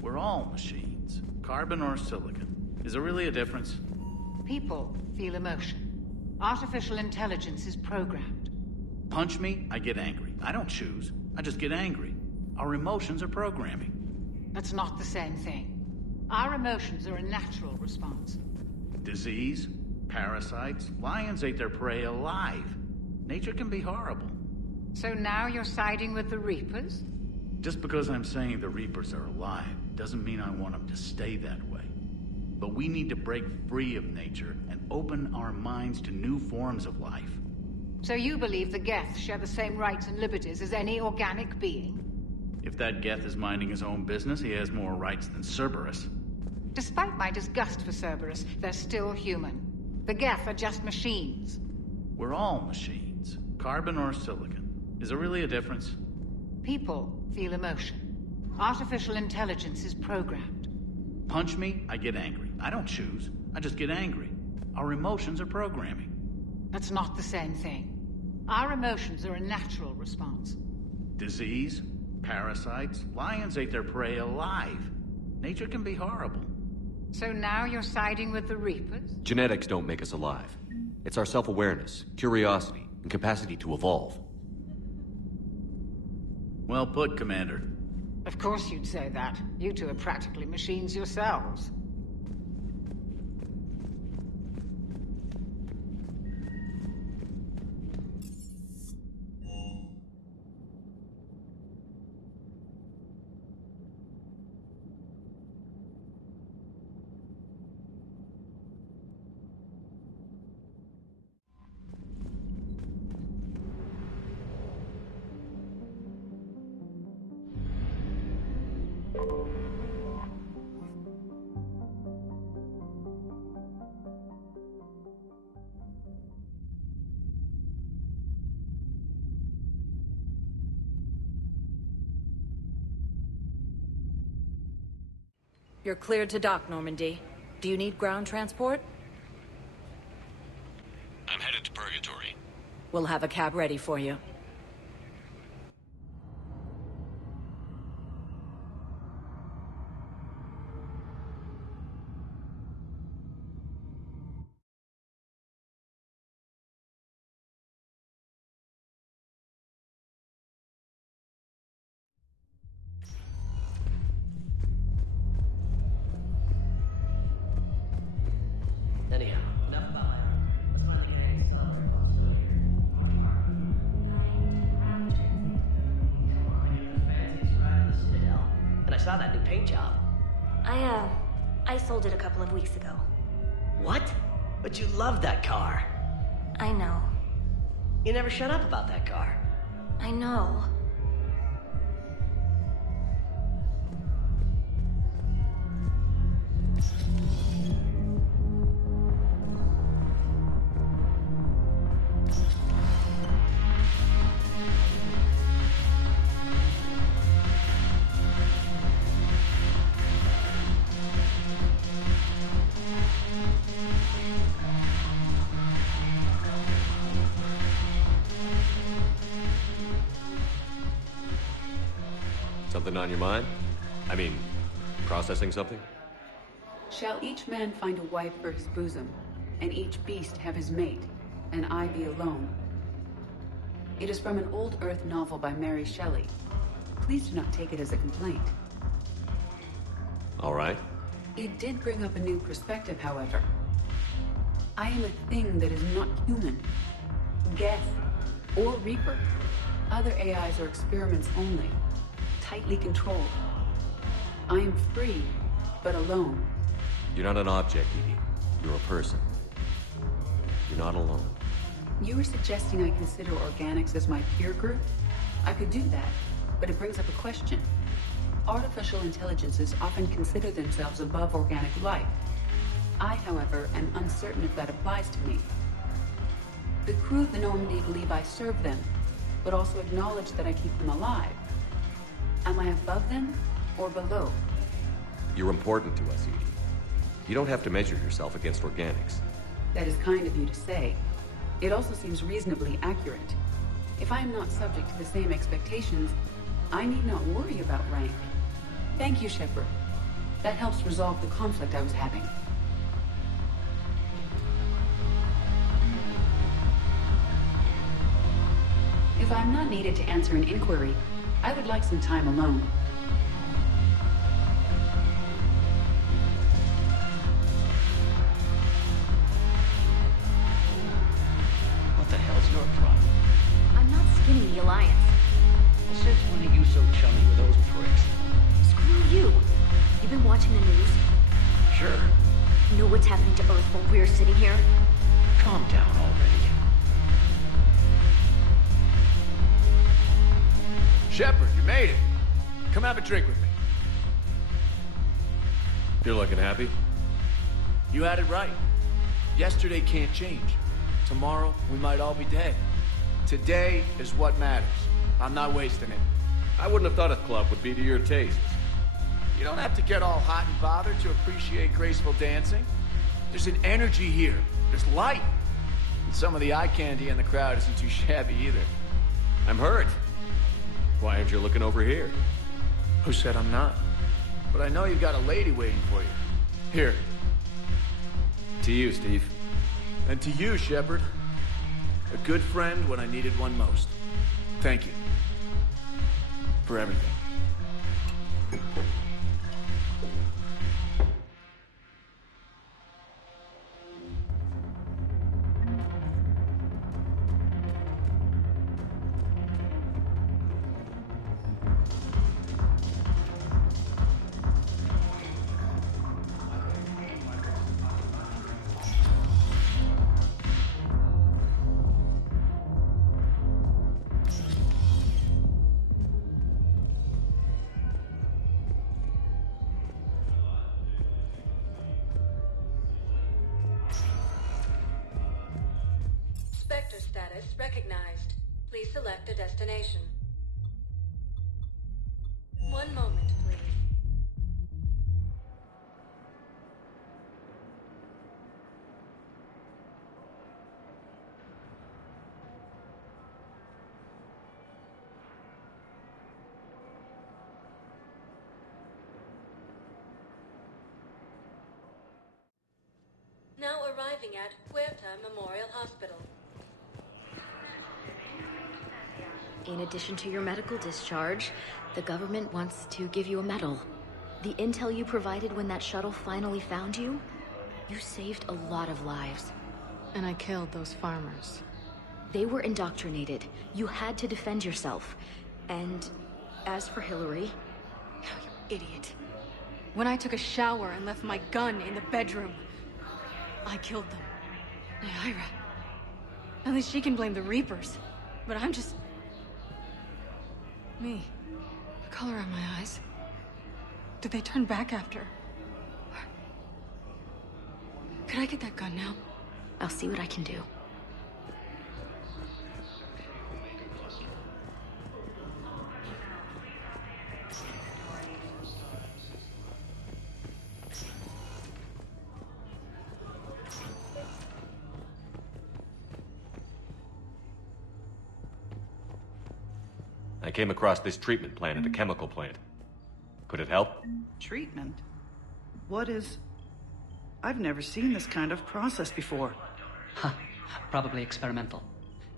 We're all machines. Carbon or silicon. Is there really a difference? People feel emotion. Artificial intelligence is programmed. Punch me, I get angry. I don't choose. I just get angry. Our emotions are programming. That's not the same thing. Our emotions are a natural response. Disease, parasites, lions ate their prey alive. Nature can be horrible. So now you're siding with the Reapers? Just because I'm saying the Reapers are alive doesn't mean I want them to stay that way. But we need to break free of nature and open our minds to new forms of life. So you believe the Geth share the same rights and liberties as any organic being? If that Geth is minding his own business, he has more rights than Cerberus. Despite my disgust for Cerberus, they're still human. The Geth are just machines. We're all machines. Carbon or silicon. Is there really a difference? People feel emotion. Artificial intelligence is programmed. Punch me, I get angry. I don't choose. I just get angry. Our emotions are programming. That's not the same thing. Our emotions are a natural response. Disease, parasites, lions ate their prey alive. Nature can be horrible. So now you're siding with the Reapers? Genetics don't make us alive. It's our self-awareness, curiosity, and capacity to evolve. Well put, Commander. Of course you'd say that. You two are practically machines yourselves. You're cleared to dock, Normandy. Do you need ground transport? I'm headed to Purgatory. We'll have a cab ready for you. Anyhow, enough about that. Let's finally get Angus Celebrate while I'm still here. Come on, you're the fanciest ride in the Citadel. And I saw that new paint job. I sold it a couple of weeks ago. What? But you love that car. I know. You never shut up about that car. I know. Something on your mind? I mean, processing something? Shall each man find a wife for his bosom, and each beast have his mate, and I be alone? It is from an old Earth novel by Mary Shelley. Please do not take it as a complaint. All right. It did bring up a new perspective, however. I am a thing that is not human. Geth, or Reaper. Other AIs are experiments only, tightly controlled. I am free, but alone. You're not an object, Edie. You're a person. You're not alone. You were suggesting I consider organics as my peer group? I could do that, but it brings up a question. Artificial intelligences often consider themselves above organic life. I, however, am uncertain if that applies to me. The crew of the Normandy believe I serve them, but also acknowledge that I keep them alive. Am I above them, or below? You're important to us, Edie. You don't have to measure yourself against organics. That is kind of you to say. It also seems reasonably accurate. If I am not subject to the same expectations, I need not worry about rank. Thank you, Shepard. That helps resolve the conflict I was having. If I'm not needed to answer an inquiry, I would like some time alone. What the hell's your problem? I'm not skinning the Alliance. Well, since when are you so chummy with those pricks? Screw you. You've been watching the news? Sure. Know what's happening to Earth while we're sitting here? Calm down already. Shepard, you made it. Come have a drink with me. You're looking happy? You had it right. Yesterday can't change. Tomorrow, we might all be dead. Today is what matters. I'm not wasting it. I wouldn't have thought a club would be to your tastes. You don't have to get all hot and bothered to appreciate graceful dancing. There's an energy here. There's light. And some of the eye candy in the crowd isn't too shabby either. I'm hurt. Why aren't you looking over here? Who said I'm not? But I know you've got a lady waiting for you. Here. To you, Steve. And to you, Shepard. A good friend when I needed one most. Thank you. For everything. Spectre status recognized. Please select a destination. One moment, please. Now arriving at Huerta Memorial Hospital. In addition to your medical discharge, the government wants to give you a medal. The intel you provided when that shuttle finally found you, you saved a lot of lives. And I killed those farmers. They were indoctrinated. You had to defend yourself. And as for Hillary... Oh, you idiot. When I took a shower and left my gun in the bedroom, I killed them. Naira. At least she can blame the Reapers. But I'm just... me. The color of my eyes. Did they turn back after? Could I get that gun now? I'll see what I can do. I came across this treatment plant at a chemical plant. Could it help? Treatment? What is... I've never seen this kind of process before. Huh. Probably experimental.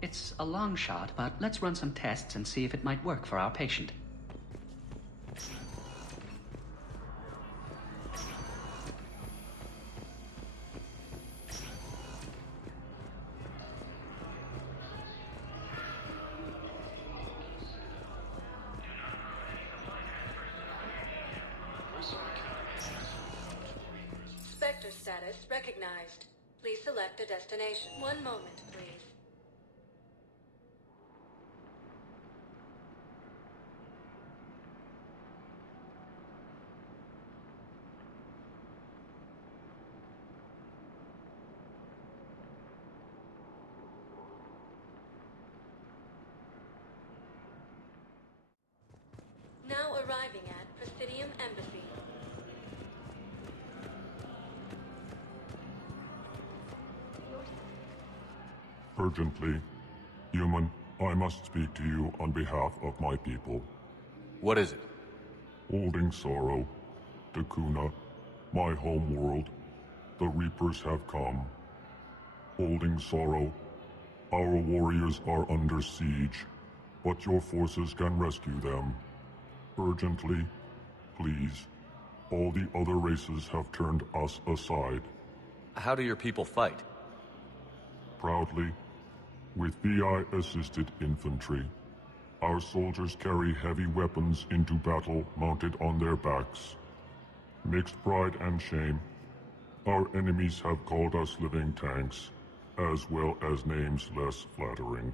It's a long shot, but let's run some tests and see if it might work for our patient. Spectre status recognized. Please select a destination. One moment, please. Now arriving at Presidium Embassy. Urgently. Human, I must speak to you on behalf of my people. What is it? Holding sorrow. Dakuna, my homeworld, the Reapers have come. Holding sorrow, our warriors are under siege, but your forces can rescue them. Urgently, please. All the other races have turned us aside. How do your people fight? Proudly, with VI-assisted infantry. Our soldiers carry heavy weapons into battle mounted on their backs. Mixed pride and shame, our enemies have called us living tanks, as well as names less flattering.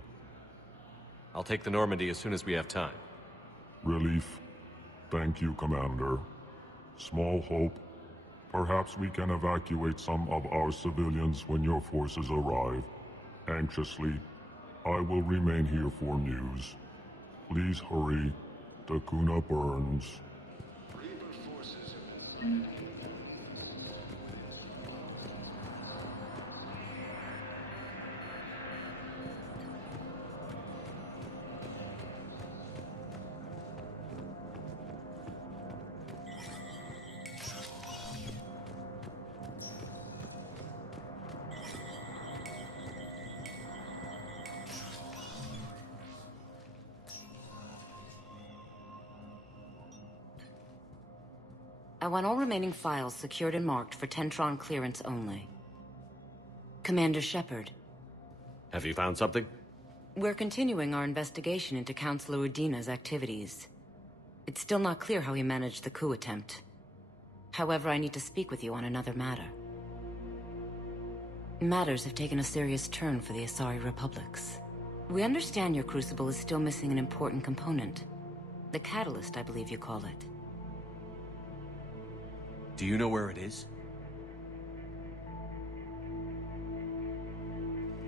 I'll take the Normandy as soon as we have time. Relief. Thank you, Commander. Small hope. Perhaps we can evacuate some of our civilians when your forces arrive. Anxiously, I will remain here for news. Please hurry. Dakuna burns. I want all remaining files secured and marked for Tentron clearance only. Commander Shepard. Have you found something? We're continuing our investigation into Counselor Udina's activities. It's still not clear how he managed the coup attempt. However, I need to speak with you on another matter. Matters have taken a serious turn for the Asari Republics. We understand your crucible is still missing an important component. The catalyst, I believe you call it. Do you know where it is?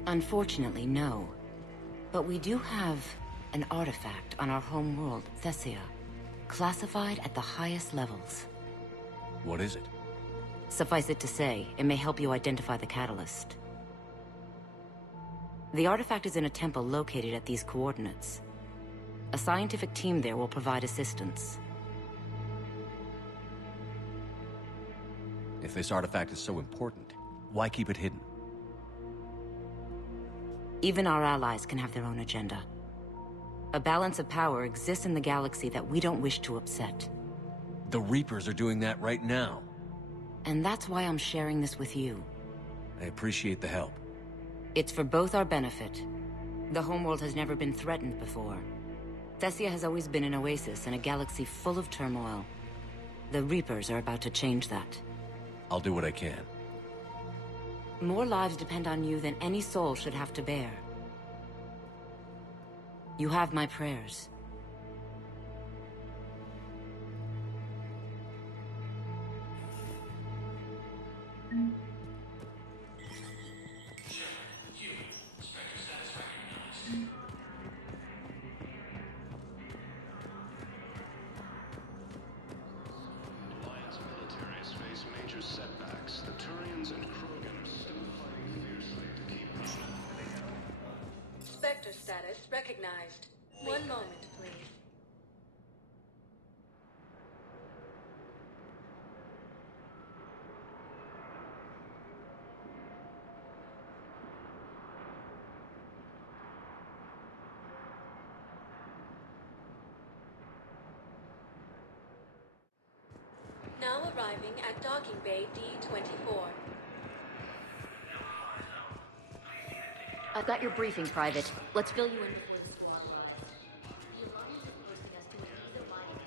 Unfortunately, no. But we do have an artifact on our home world, Thessia, classified at the highest levels. What is it? Suffice it to say, it may help you identify the catalyst. The artifact is in a temple located at these coordinates. A scientific team there will provide assistance. If this artifact is so important, why keep it hidden? Even our allies can have their own agenda. A balance of power exists in the galaxy that we don't wish to upset. The Reapers are doing that right now. And that's why I'm sharing this with you. I appreciate the help. It's for both our benefit. The homeworld has never been threatened before. Thessia has always been an oasis in a galaxy full of turmoil. The Reapers are about to change that. I'll do what I can. More lives depend on you than any soul should have to bear. You have my prayers. Spectre status recognized. One moment, please. Now arriving at docking bay D-24. I've got your briefing, Private. Let's fill you in before the swarm arrives. The alarm is posting us to an either mining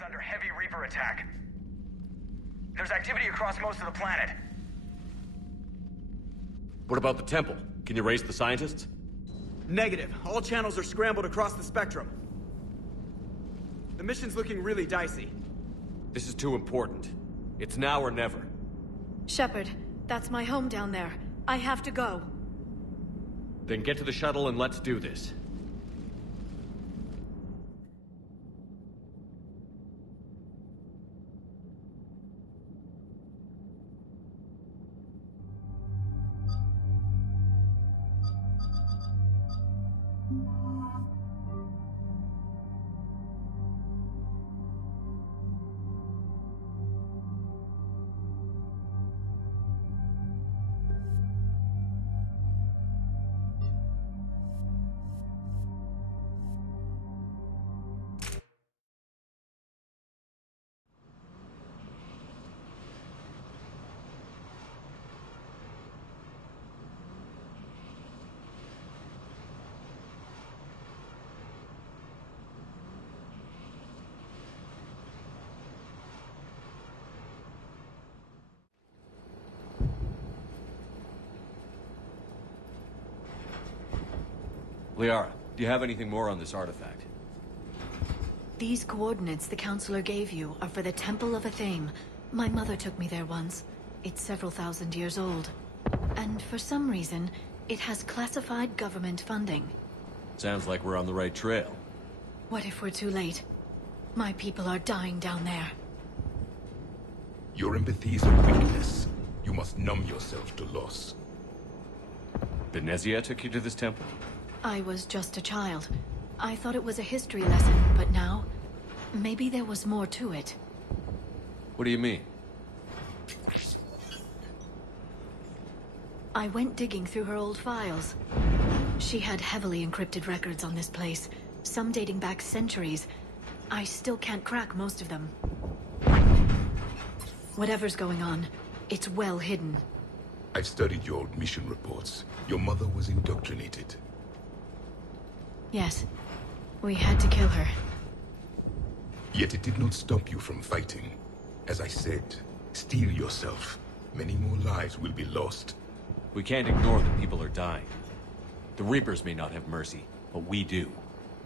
is under heavy Reaper attack. There's activity across most of the planet. What about the temple? Can you raise the scientists? Negative. All channels are scrambled across the spectrum. The mission's looking really dicey. This is too important. It's now or never. Shepard, that's my home down there. I have to go. Then get to the shuttle and let's do this. Liara, do you have anything more on this artifact? These coordinates the Counselor gave you are for the Temple of Athame. My mother took me there once. It's several thousand years old. And for some reason, it has classified government funding. Sounds like we're on the right trail. What if we're too late? My people are dying down there. Your empathy is a weakness. You must numb yourself to loss. Benezia took you to this temple? I was just a child. I thought it was a history lesson, but now... maybe there was more to it. What do you mean? I went digging through her old files. She had heavily encrypted records on this place, some dating back centuries. I still can't crack most of them. Whatever's going on, it's well hidden. I've studied your old mission reports. Your mother was indoctrinated. Yes. We had to kill her. Yet it did not stop you from fighting. As I said, steel yourself. Many more lives will be lost. We can't ignore that people are dying. The Reapers may not have mercy, but we do.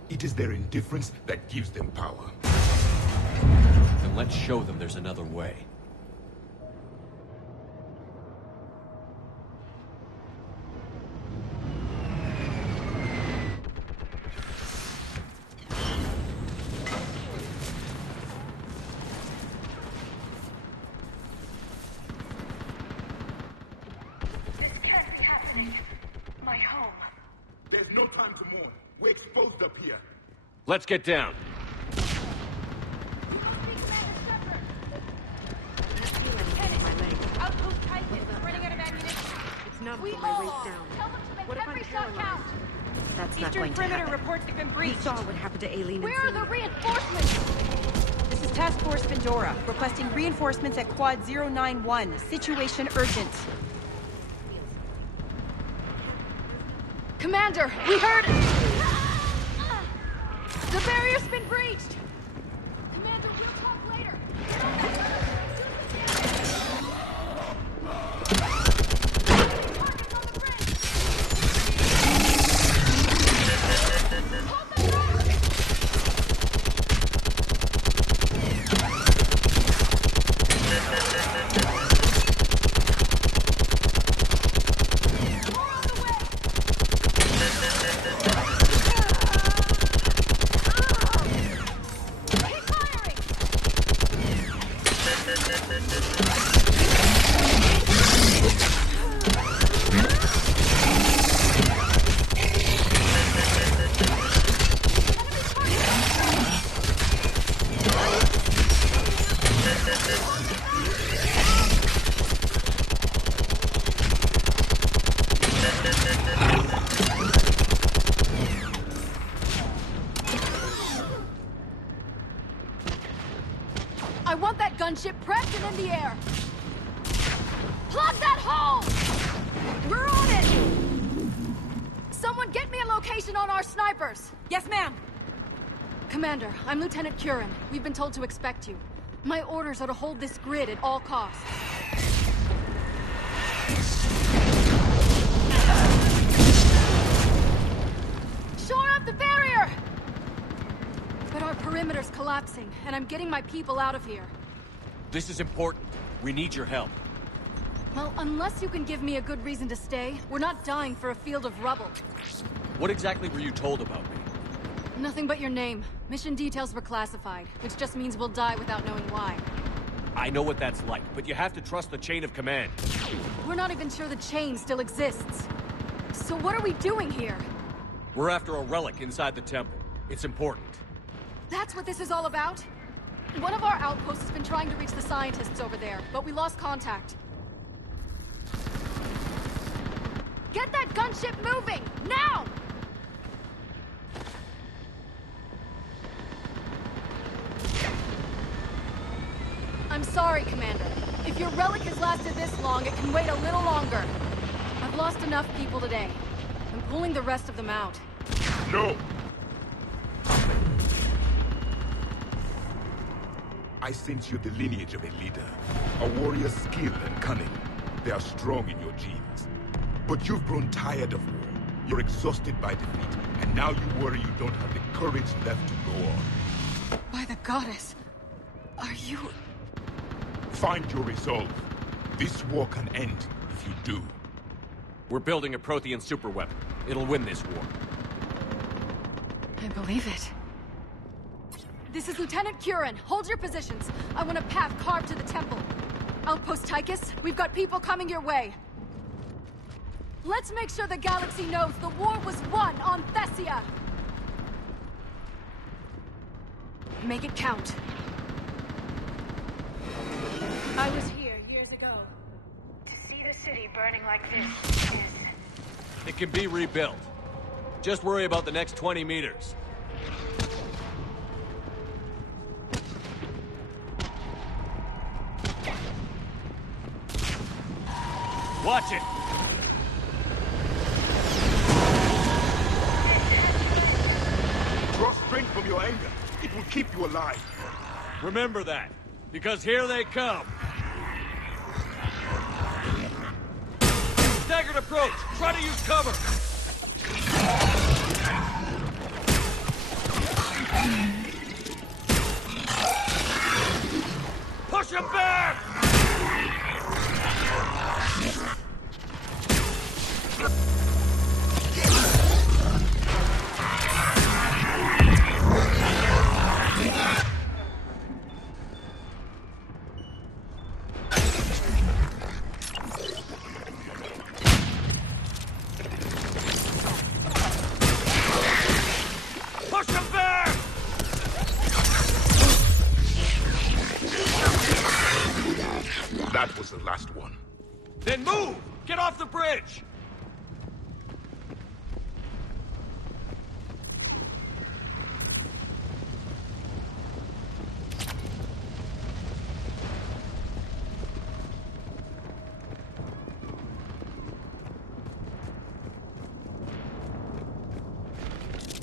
It is their indifference that gives them power. Then let's show them there's another way. Let's get down. Outpost Titan is running out of ammunition. It's numb from my waist down. Tell them to make What if every I'm shot count. That's not Eastern going to perimeter happen. reports have been breached. We saw what happened to Aileen and Where are the Celia. reinforcements? This is Task Force Pandora, requesting reinforcements at Quad 091. Situation urgent. Commander, we heard... The barrier's been breached! Commander, we'll talk later! I want that gunship prepped and in the air! Plug that hole! We're on it! Someone get me a location on our snipers! Yes, ma'am! Commander, I'm Lieutenant Curran. We've been told to expect you. My orders are to hold this grid at all costs. Shore up the barrier! But our perimeter's collapsing, and I'm getting my people out of here. This is important. We need your help. Well, unless you can give me a good reason to stay, we're not dying for a field of rubble. What exactly were you told about me? Nothing but your name. Mission details were classified, which just means we'll die without knowing why. I know what that's like, but you have to trust the chain of command. We're not even sure the chain still exists. So what are we doing here? We're after a relic inside the temple. It's important. That's what this is all about? One of our outposts has been trying to reach the scientists over there, but we lost contact. Get that gunship moving! Now! I'm sorry, Commander. If your relic has lasted this long, it can wait a little longer. I've lost enough people today. I'm pulling the rest of them out. No! I sense you're the lineage of a leader. A warrior's skill and cunning. They are strong in your genes. But you've grown tired of war. You're exhausted by defeat, and now you worry you don't have the courage left to go on. By the goddess, are you... Find your resolve. This war can end if you do. We're building a Prothean superweapon. It'll win this war. I believe it. This is Lieutenant Curran. Hold your positions. I want a path carved to the temple. Outpost Tychus, we've got people coming your way. Let's make sure the galaxy knows the war was won on Thessia! Make it count. I was here years ago. To see the city burning like this is... It can be rebuilt. Just worry about the next 20 meters. Watch it! Draw strength from your anger. It will keep you alive. Remember that, because here they come. Staggered approach! Try to use cover! Push him back! That was the last one. Then move! Get off the bridge!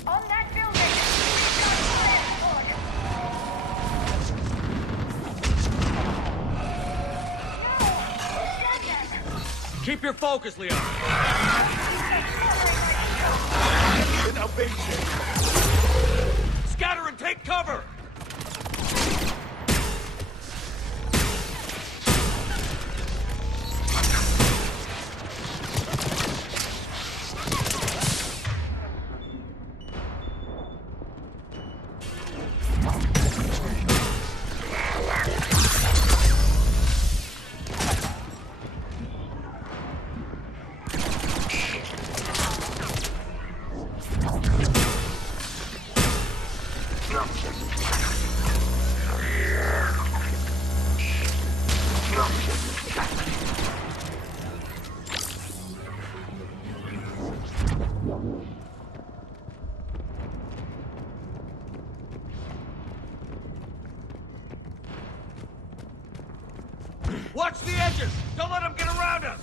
On that building! Keep your focus, Leon. Scatter and take cover! Watch the edges! Don't let them get around us!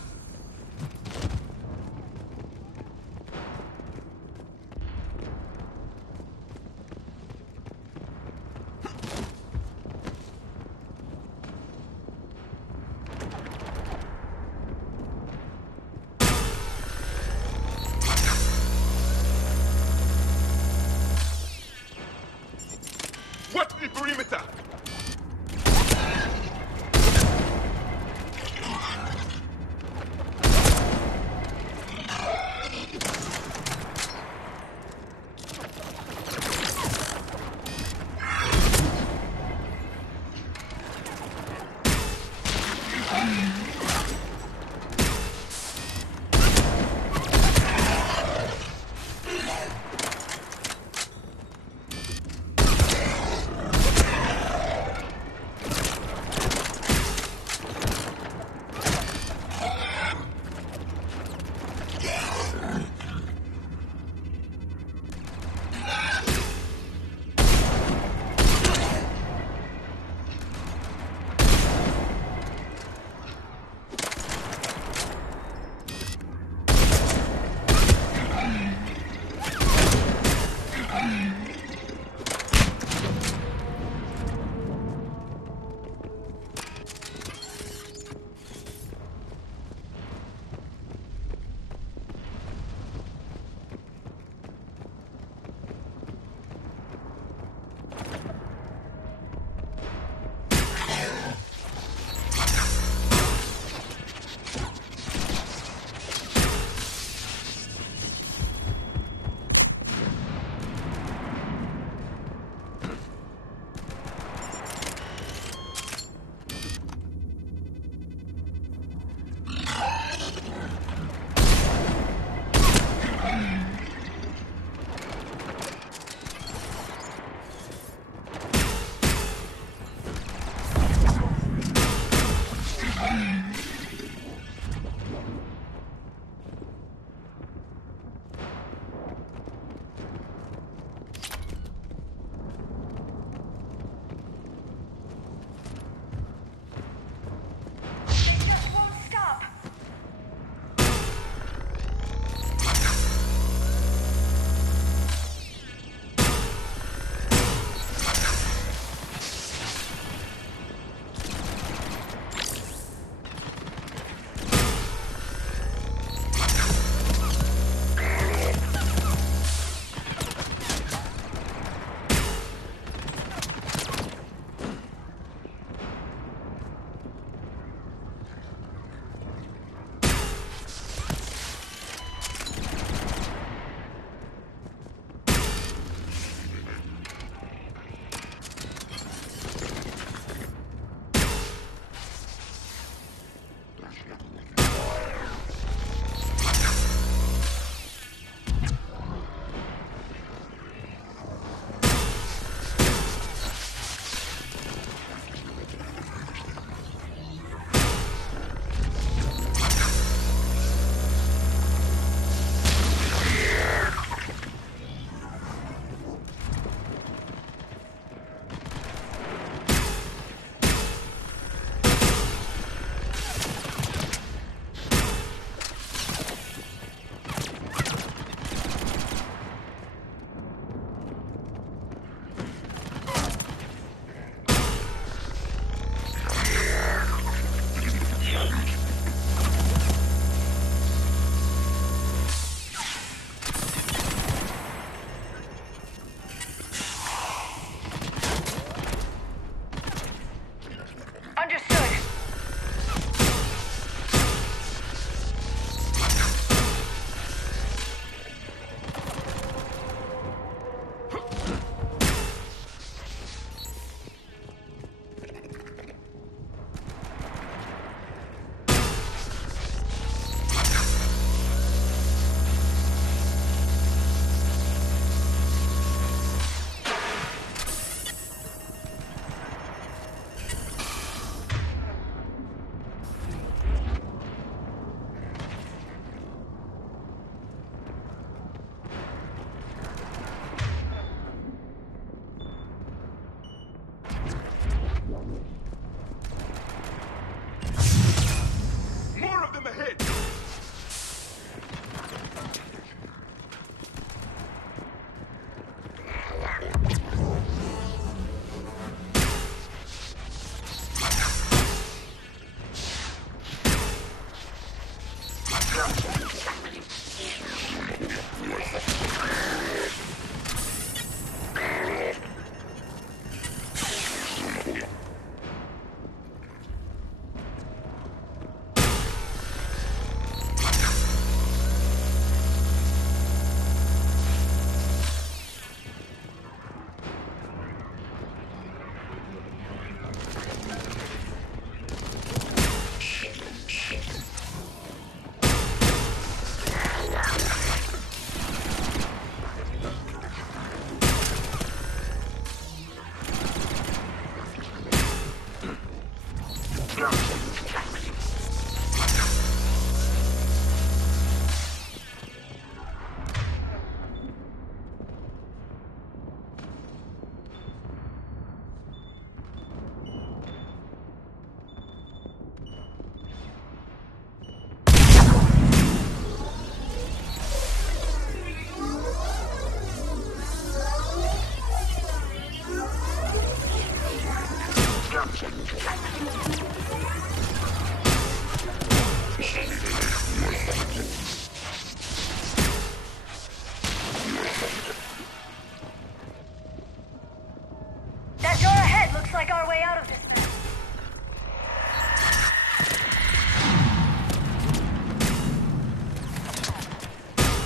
That door ahead looks like our way out of this mess.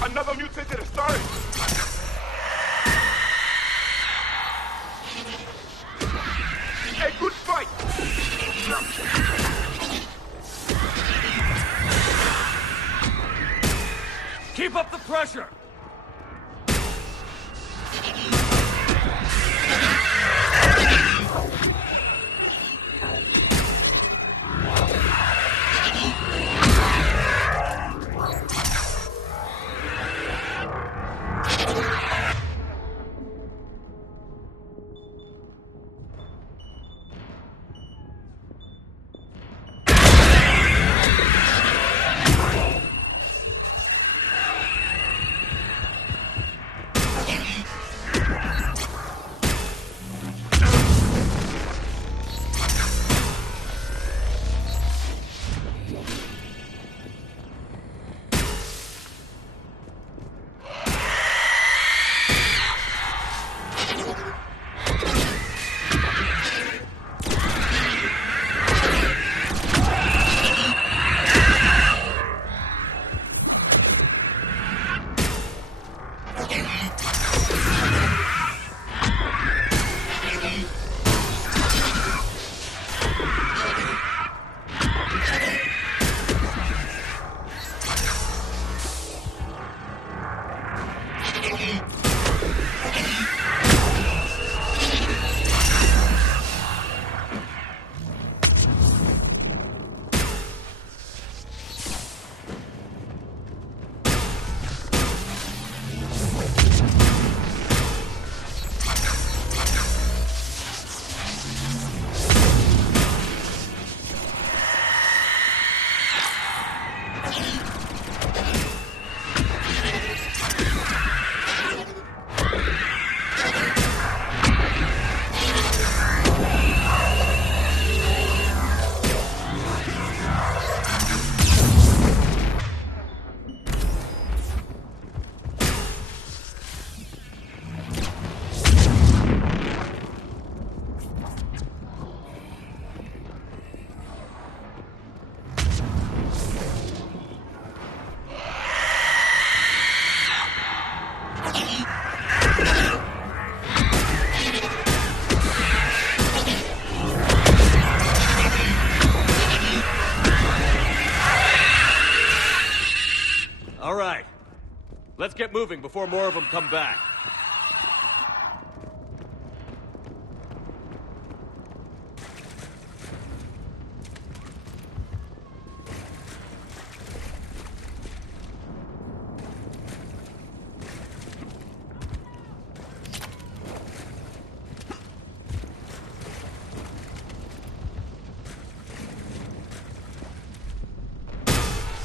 Another mutated is starting! A good fight! Keep up the pressure! Let's get moving before more of them come back.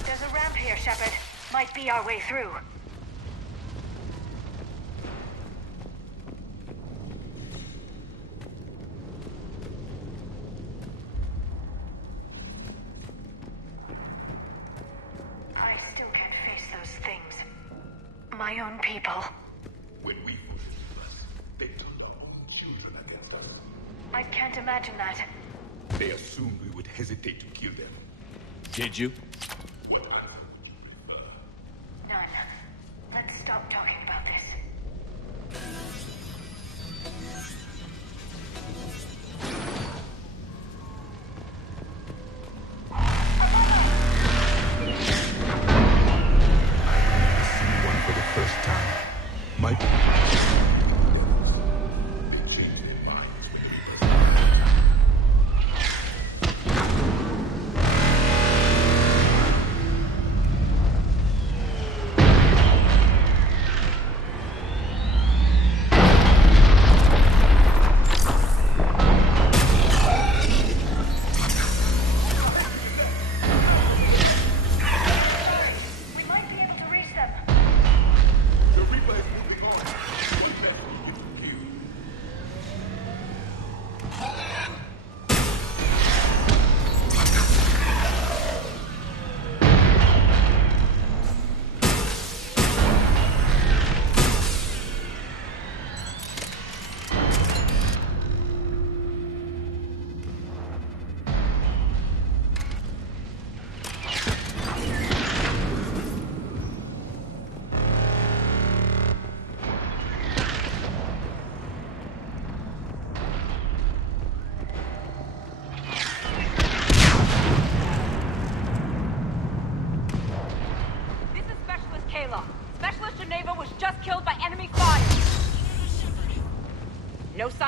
There's a ramp here, Shepard. Might be our way through. I still can't face those things. My own people. When we pushed us, they turned our own children against us. I can't imagine that. They assumed we would hesitate to kill them. Did you? None. Let's stop talking about this. One for the first time. My... They changed their minds.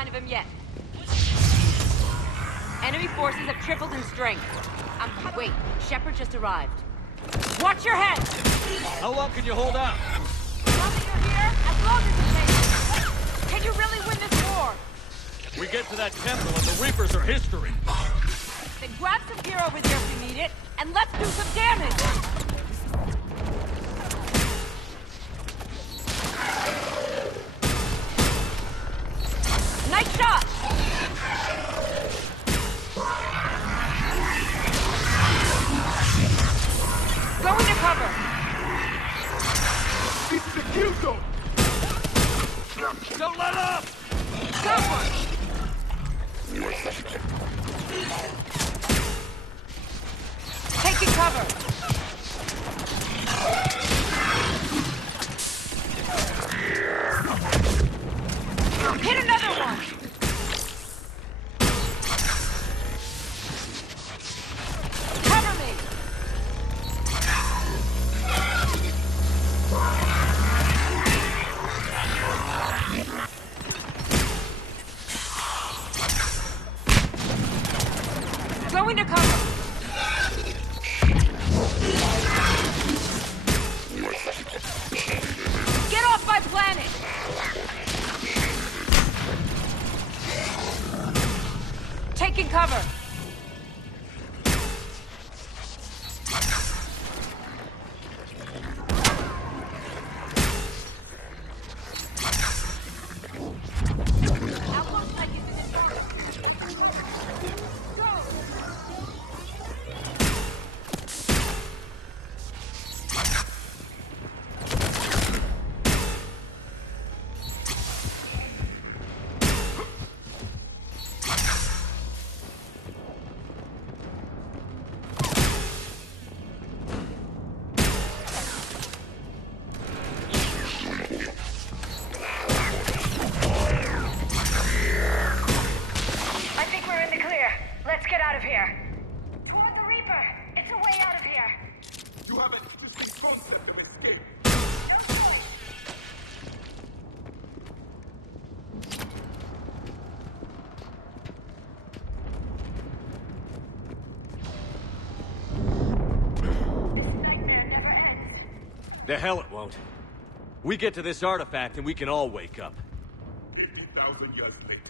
sign of him yet. Enemy forces have tripled in strength. Wait, Shepard just arrived. Watch your head! How long can you hold out? Now that you're here, as long as it takes. Can you really win this war? We get to that temple and the Reapers are history. Then grab some gear over there if you need it, and let's do some damage! Nice shot! Go into cover! It's the kill zone! Don't let up! Got one! Taking cover! Hit another one! Cover me! Go into cover! Get off my planet! Taking cover! The hell it won't. We get to this artifact and we can all wake up. 50,000 years later.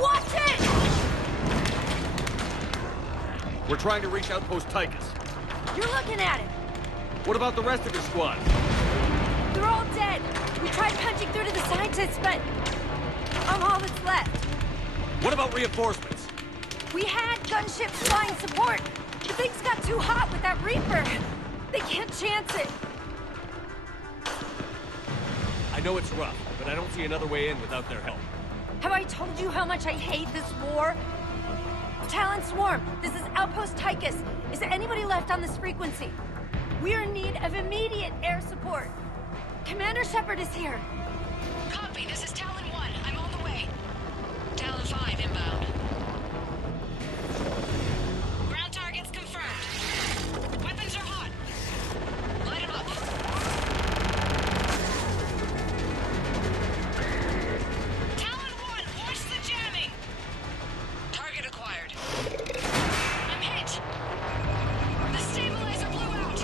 Watch it! We're trying to reach Outpost Tychus. You're looking at it! What about the rest of your squad? They're all dead! We tried punching through to the scientists, but I'm all that's left. What about reinforcements? We had gunships flying support, but things got too hot with that Reaper. They can't chance it. I know it's rough, but I don't see another way in without their help. Have I told you how much I hate this war? Talon Swarm, this is Outpost Tychus. Is there anybody left on this frequency? We're in need of immediate air support. Commander Shepard is here. Copy, this is Talon 1. I'm on the way. Talon 5 inbound. Ground targets confirmed. Weapons are hot. Light them up. Talon 1, watch the jamming. Target acquired. I'm hit. The stabilizer blew out.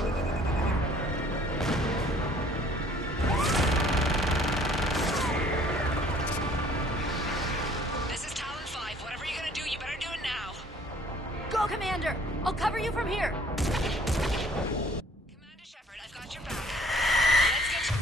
This is Talon 5. Whatever you're gonna do, you better do it now. Go, Commander! I'll cover you from here. Commander Shepard, I've got your back. Let's get you.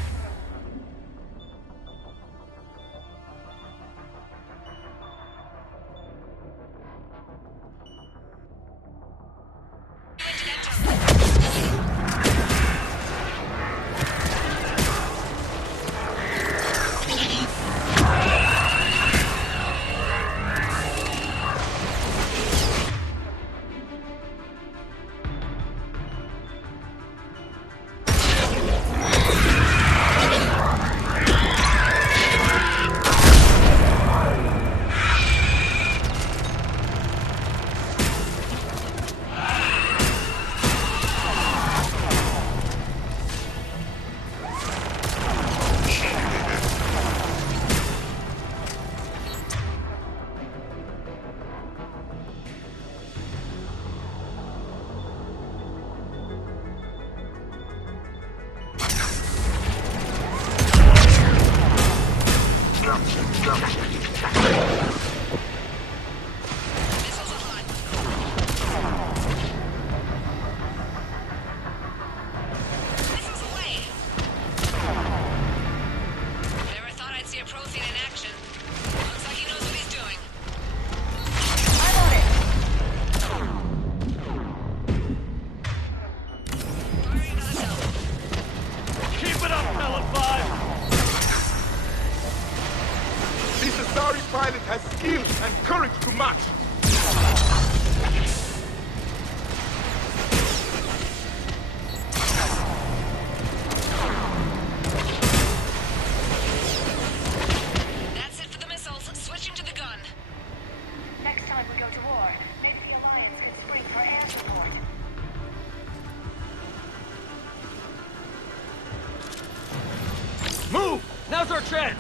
our chance!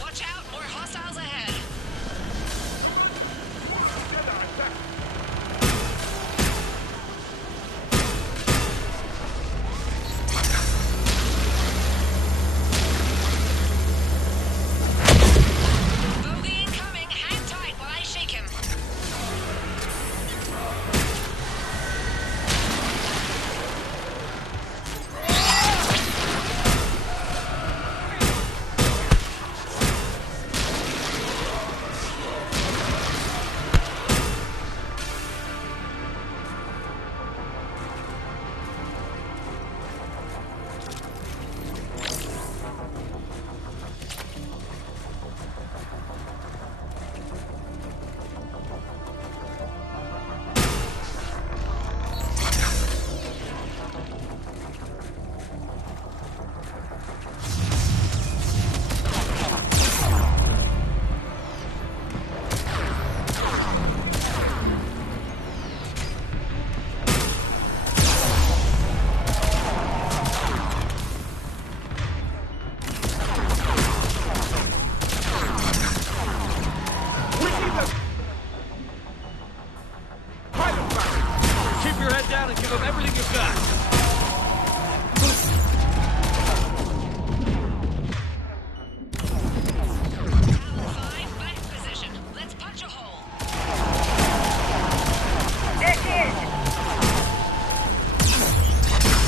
Watch out, more hostiles ahead. Bogey incoming. Hang tight while I shake him. Keep your head down and give them everything you've got!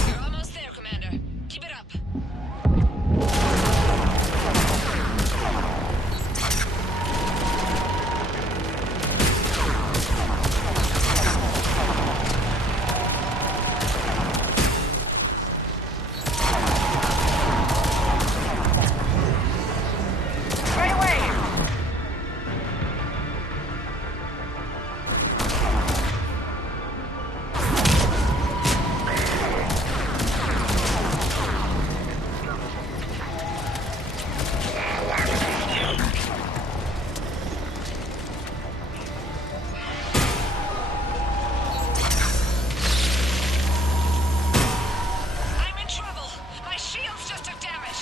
You're almost there, Commander. Keep it up. Right away! I'm in trouble. My shields just took damage.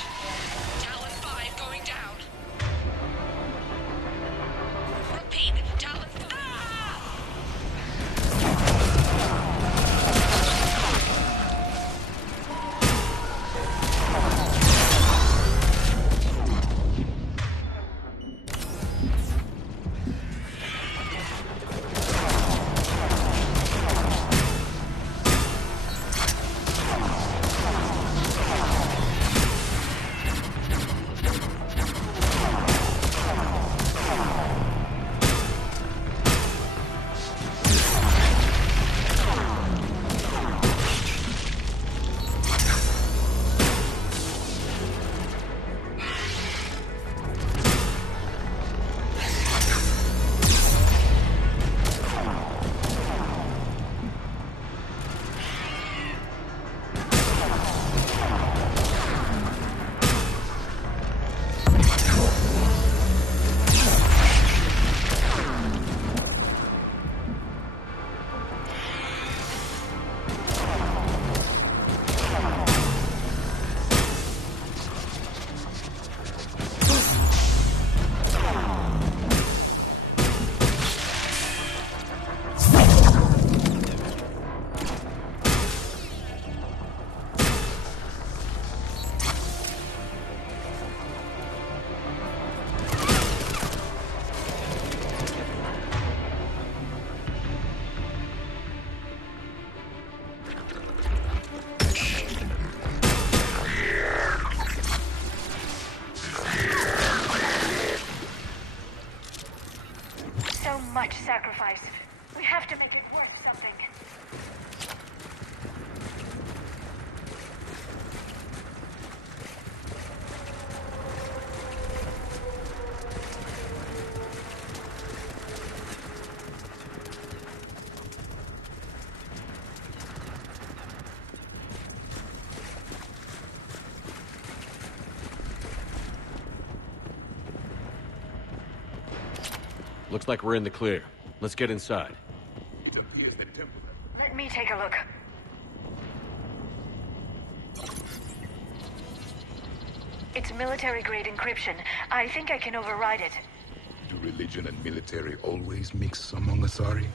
Talon 5 going down. Repeat, Talon 5. So much sacrifice. We have to make it worth something. Looks like we're in the clear. Let's get inside. temple. Let me take a look. It's military-grade encryption. I think I can override it. Do religion and military always mix among Asari?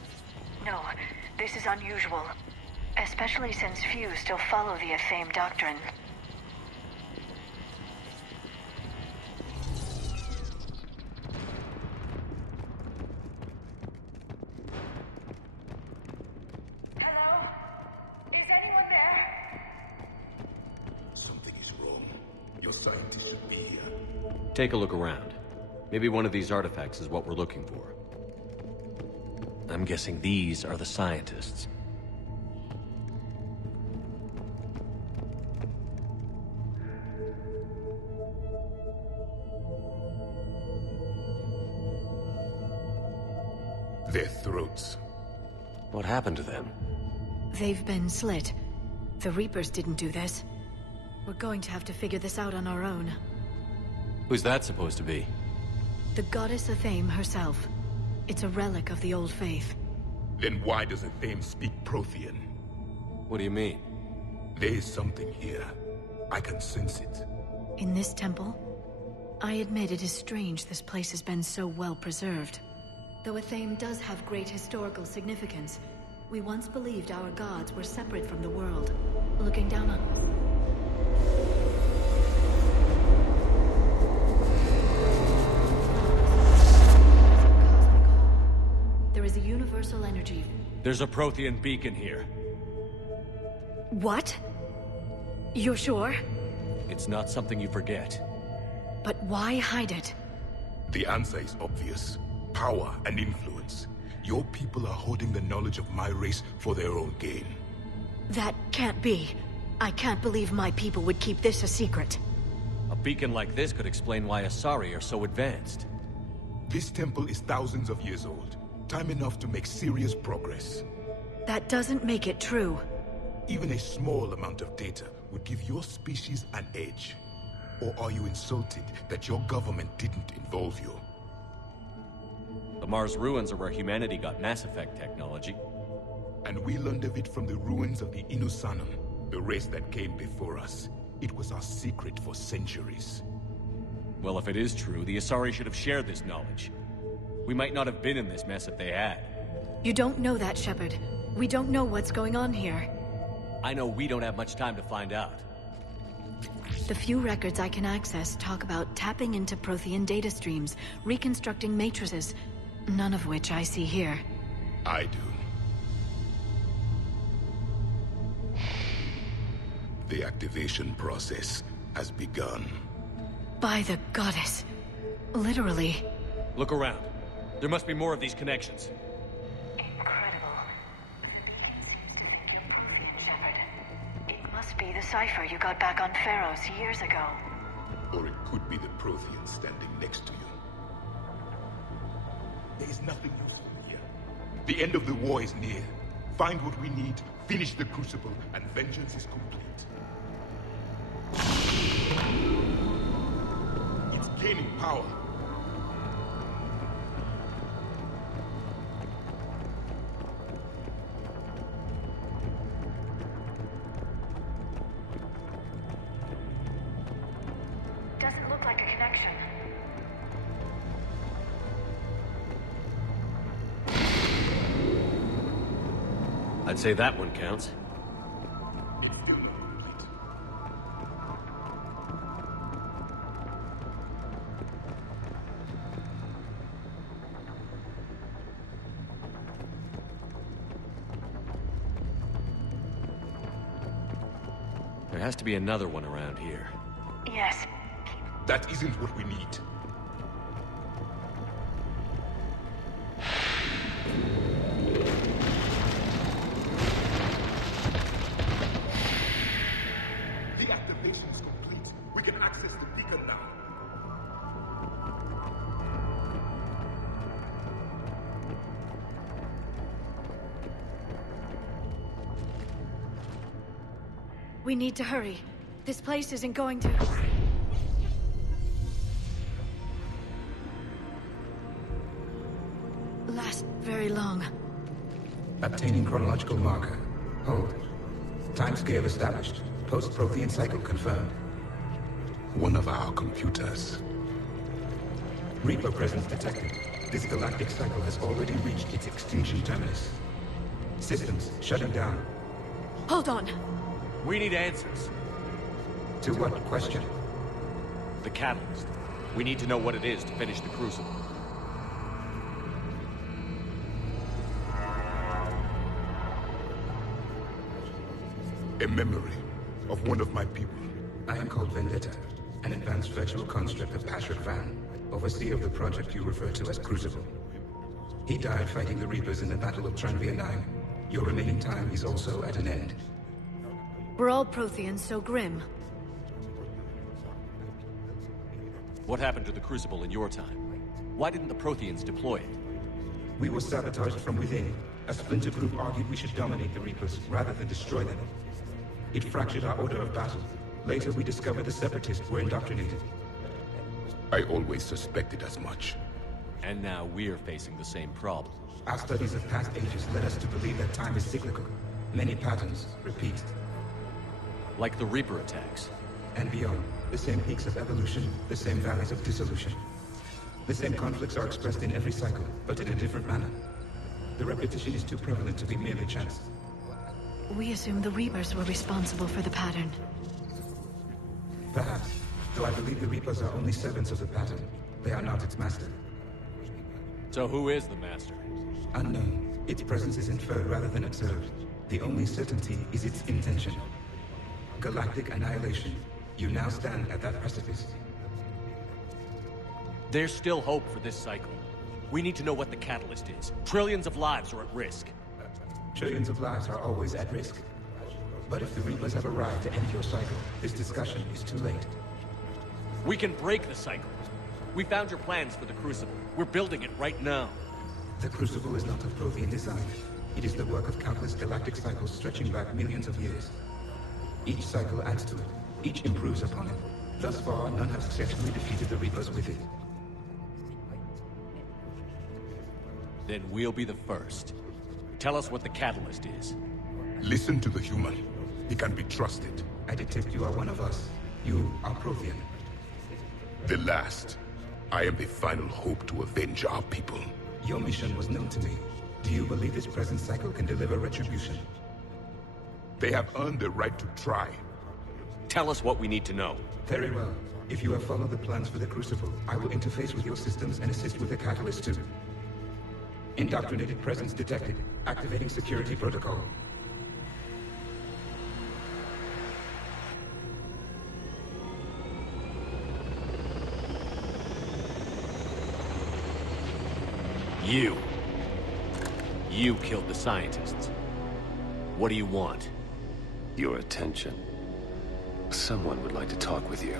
No, this is unusual. Especially since few still follow the Athame doctrine. Hello? Is anyone there? Something is wrong. Your scientists should be here. Take a look around. Maybe one of these artifacts is what we're looking for. I'm guessing these are the scientists. Their throats. What happened to them? They've been slit. The Reapers didn't do this. We're going to have to figure this out on our own. Who's that supposed to be? The goddess Athame herself. It's a relic of the old faith. Then why does Athame speak Prothean? What do you mean? There is something here. I can sense it. In this temple? I admit it is strange this place has been so well preserved. Though Athame does have great historical significance, we once believed our gods were separate from the world, looking down on us. There is a universal energy. There's a Prothean beacon here. What? You're sure? It's not something you forget. But why hide it? The answer is obvious. Power and influence. Your people are hoarding the knowledge of my race for their own gain. That can't be. I can't believe my people would keep this a secret. A beacon like this could explain why Asari are so advanced. This temple is thousands of years old. Time enough to make serious progress. That doesn't make it true. Even a small amount of data would give your species an edge. Or are you insulted that your government didn't involve you? The Mars ruins are where humanity got Mass Effect technology. And we learned of it from the ruins of the Inusanum, the race that came before us. It was our secret for centuries. Well, if it is true, the Asari should have shared this knowledge. We might not have been in this mess if they had. You don't know that, Shepard. We don't know what's going on here. I know we don't have much time to find out. The few records I can access talk about tapping into Prothean data streams, reconstructing matrices, none of which I see here. I do. The activation process has begun. By the goddess. Literally. Look around. There must be more of these connections. Incredible. Shepard. It must be the cipher you got back on Pharaohs years ago. Or it could be the Prothean standing next to you. There is nothing useful here. The end of the war is near. Find what we need, finish the Crucible, and vengeance is complete. It's gaining power. Doesn't look like a connection. I'd say that one counts. It's still not complete. There has to be another one around here. Yes. That isn't what we need. The activation is complete. We can access the beacon now. We need to hurry. This place isn't going to... last very long. Obtaining chronological marker. Hold. Timescale established. Post-Prothean cycle confirmed. One of our computers. Reaper presence detected. This galactic cycle has already reached its extinction terminus. Systems shutting down. Hold on. We need answers. To what question? The catalyst. We need to know what it is to finish the Crucible. A memory of one of my people. I am called Vendetta, an advanced virtual construct of Patrick Van, overseer of the project you refer to as Crucible. He died fighting the Reapers in the Battle of Tranvia 9. Your remaining time is also at an end. Were all Protheans so grim? What happened to the Crucible in your time? Why didn't the Protheans deploy it? We were sabotaged from within. A splinter group argued we should dominate the Reapers rather than destroy them. It fractured our order of battle. Later, we discovered the Separatists were indoctrinated. I always suspected as much. And now we're facing the same problem. Our studies of past ages led us to believe that time is cyclical. Many patterns repeat. Like the Reaper attacks. And beyond. The same peaks of evolution, the same valleys of dissolution. The same conflicts are expressed in every cycle, but in a different manner. The repetition is too prevalent to be merely chance. We assume the Reapers were responsible for the pattern. Perhaps, though I believe the Reapers are only servants of the pattern. They are not its master. So who is the master? Unknown. Its presence is inferred rather than observed. The only certainty is its intention. Galactic annihilation. You now stand at that precipice. There's still hope for this cycle. We need to know what the catalyst is. Trillions of lives are at risk. Trillions of lives are always at risk. But if the Reapers have arrived to end your cycle, this discussion is too late. We can break the cycle. We found your plans for the Crucible. We're building it right now. The Crucible is not of Prothean design. It is the work of countless galactic cycles stretching back millions of years. Each cycle adds to it. Each improves upon it. Thus far, none have successfully defeated the Reapers with it. Then we'll be the first. Tell us what the catalyst is. Listen to the human. He can be trusted. I detect you are one of us. You are Prothean. The last. I am the final hope to avenge our people. Your mission was known to me. Do you believe this present cycle can deliver retribution? They have earned the right to try. Tell us what we need to know. Very well. If you have followed the plans for the Crucible, I will interface with your systems and assist with the catalyst too. Indoctrinated presence detected. Activating security protocol. You killed the scientists. What do you want? Your attention. Someone would like to talk with you.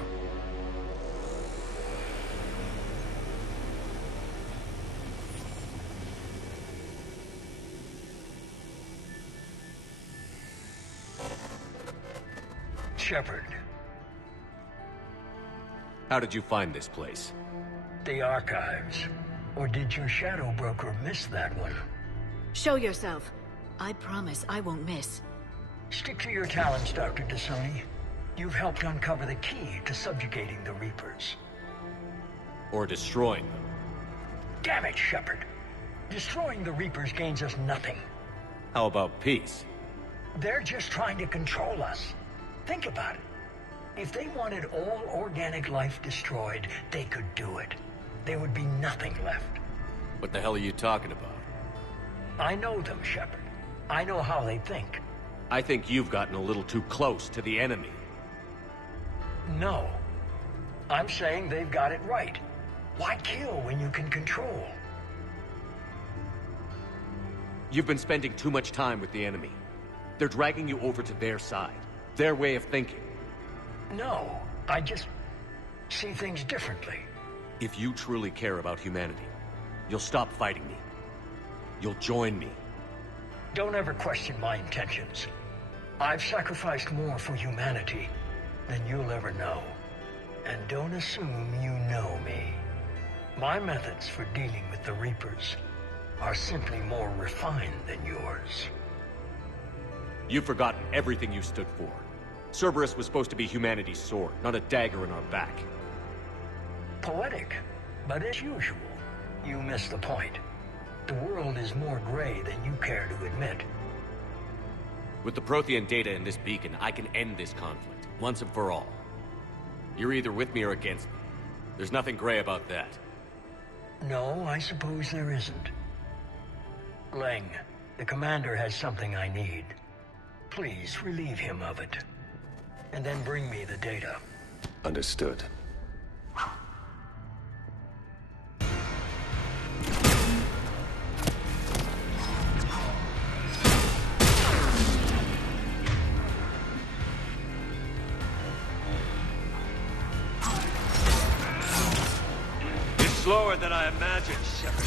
Shepard. How did you find this place? The archives. Or did your shadow broker miss that one? Show yourself. I promise I won't miss. Stick to your talents, Dr. Dasani. You've helped uncover the key to subjugating the Reapers. Or destroying them. Damn it, Shepard. Destroying the Reapers gains us nothing. How about peace? They're just trying to control us. Think about it. If they wanted all organic life destroyed, they could do it. There would be nothing left. What the hell are you talking about? I know them, Shepard. I know how they think. I think you've gotten a little too close to the enemy. No. I'm saying they've got it right. Why kill when you can control? You've been spending too much time with the enemy. They're dragging you over to their side. Their way of thinking. No, I just see things differently. If you truly care about humanity, you'll stop fighting me. You'll join me. Don't ever question my intentions. I've sacrificed more for humanity than you'll ever know. And don't assume you know me. My methods for dealing with the Reapers are simply more refined than yours. You've forgotten everything you stood for. Cerberus was supposed to be humanity's sword, not a dagger in our back. Poetic, but as usual, you miss the point. The world is more gray than you care to admit. With the Prothean data in this beacon, I can end this conflict, once and for all. You're either with me or against me. There's nothing gray about that. No, I suppose there isn't. Leng, the commander has something I need. Please relieve him of it. And then bring me the data. Understood. Slower than I imagined, Shepard.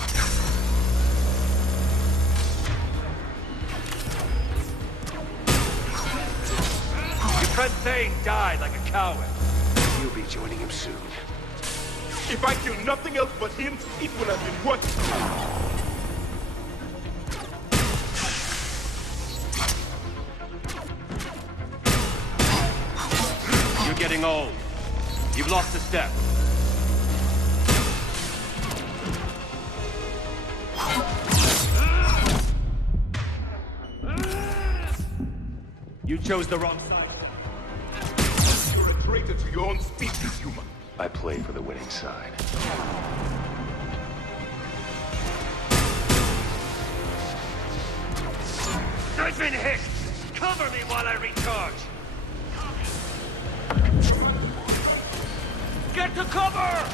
Your friend Thane died like a coward. You'll be joining him soon. If I kill nothing else but him, it will have been worth it. You're getting old. You've lost a step. You chose the wrong side. You're a traitor to your own species, human. I play for the winning side. I've been hit! Cover me while I recharge! Get to cover!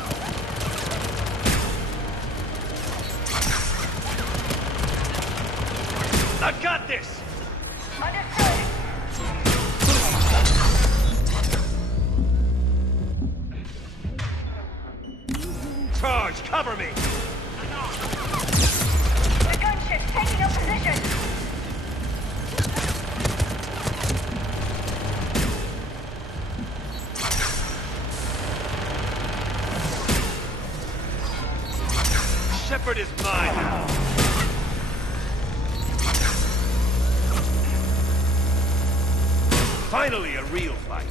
I've got this! Understood! Charge! Cover me! The gunship's taking up position! Shepard is mine now! Finally, a real fight.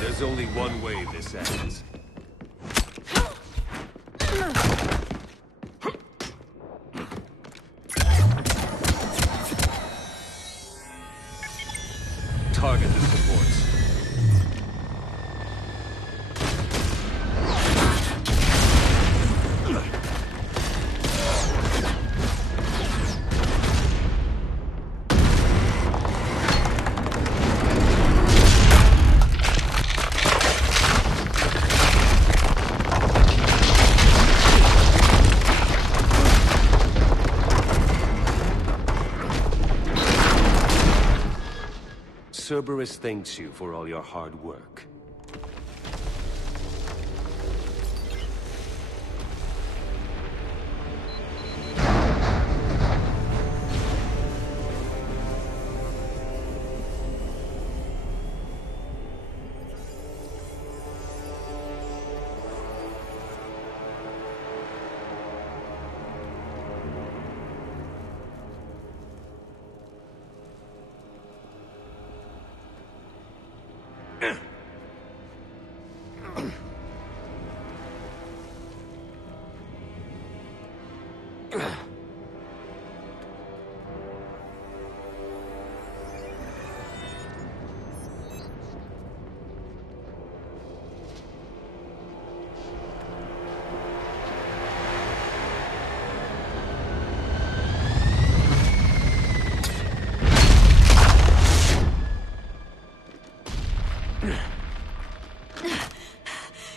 There's only one way this ends. Target the supports. Cerberus thanks you for all your hard work.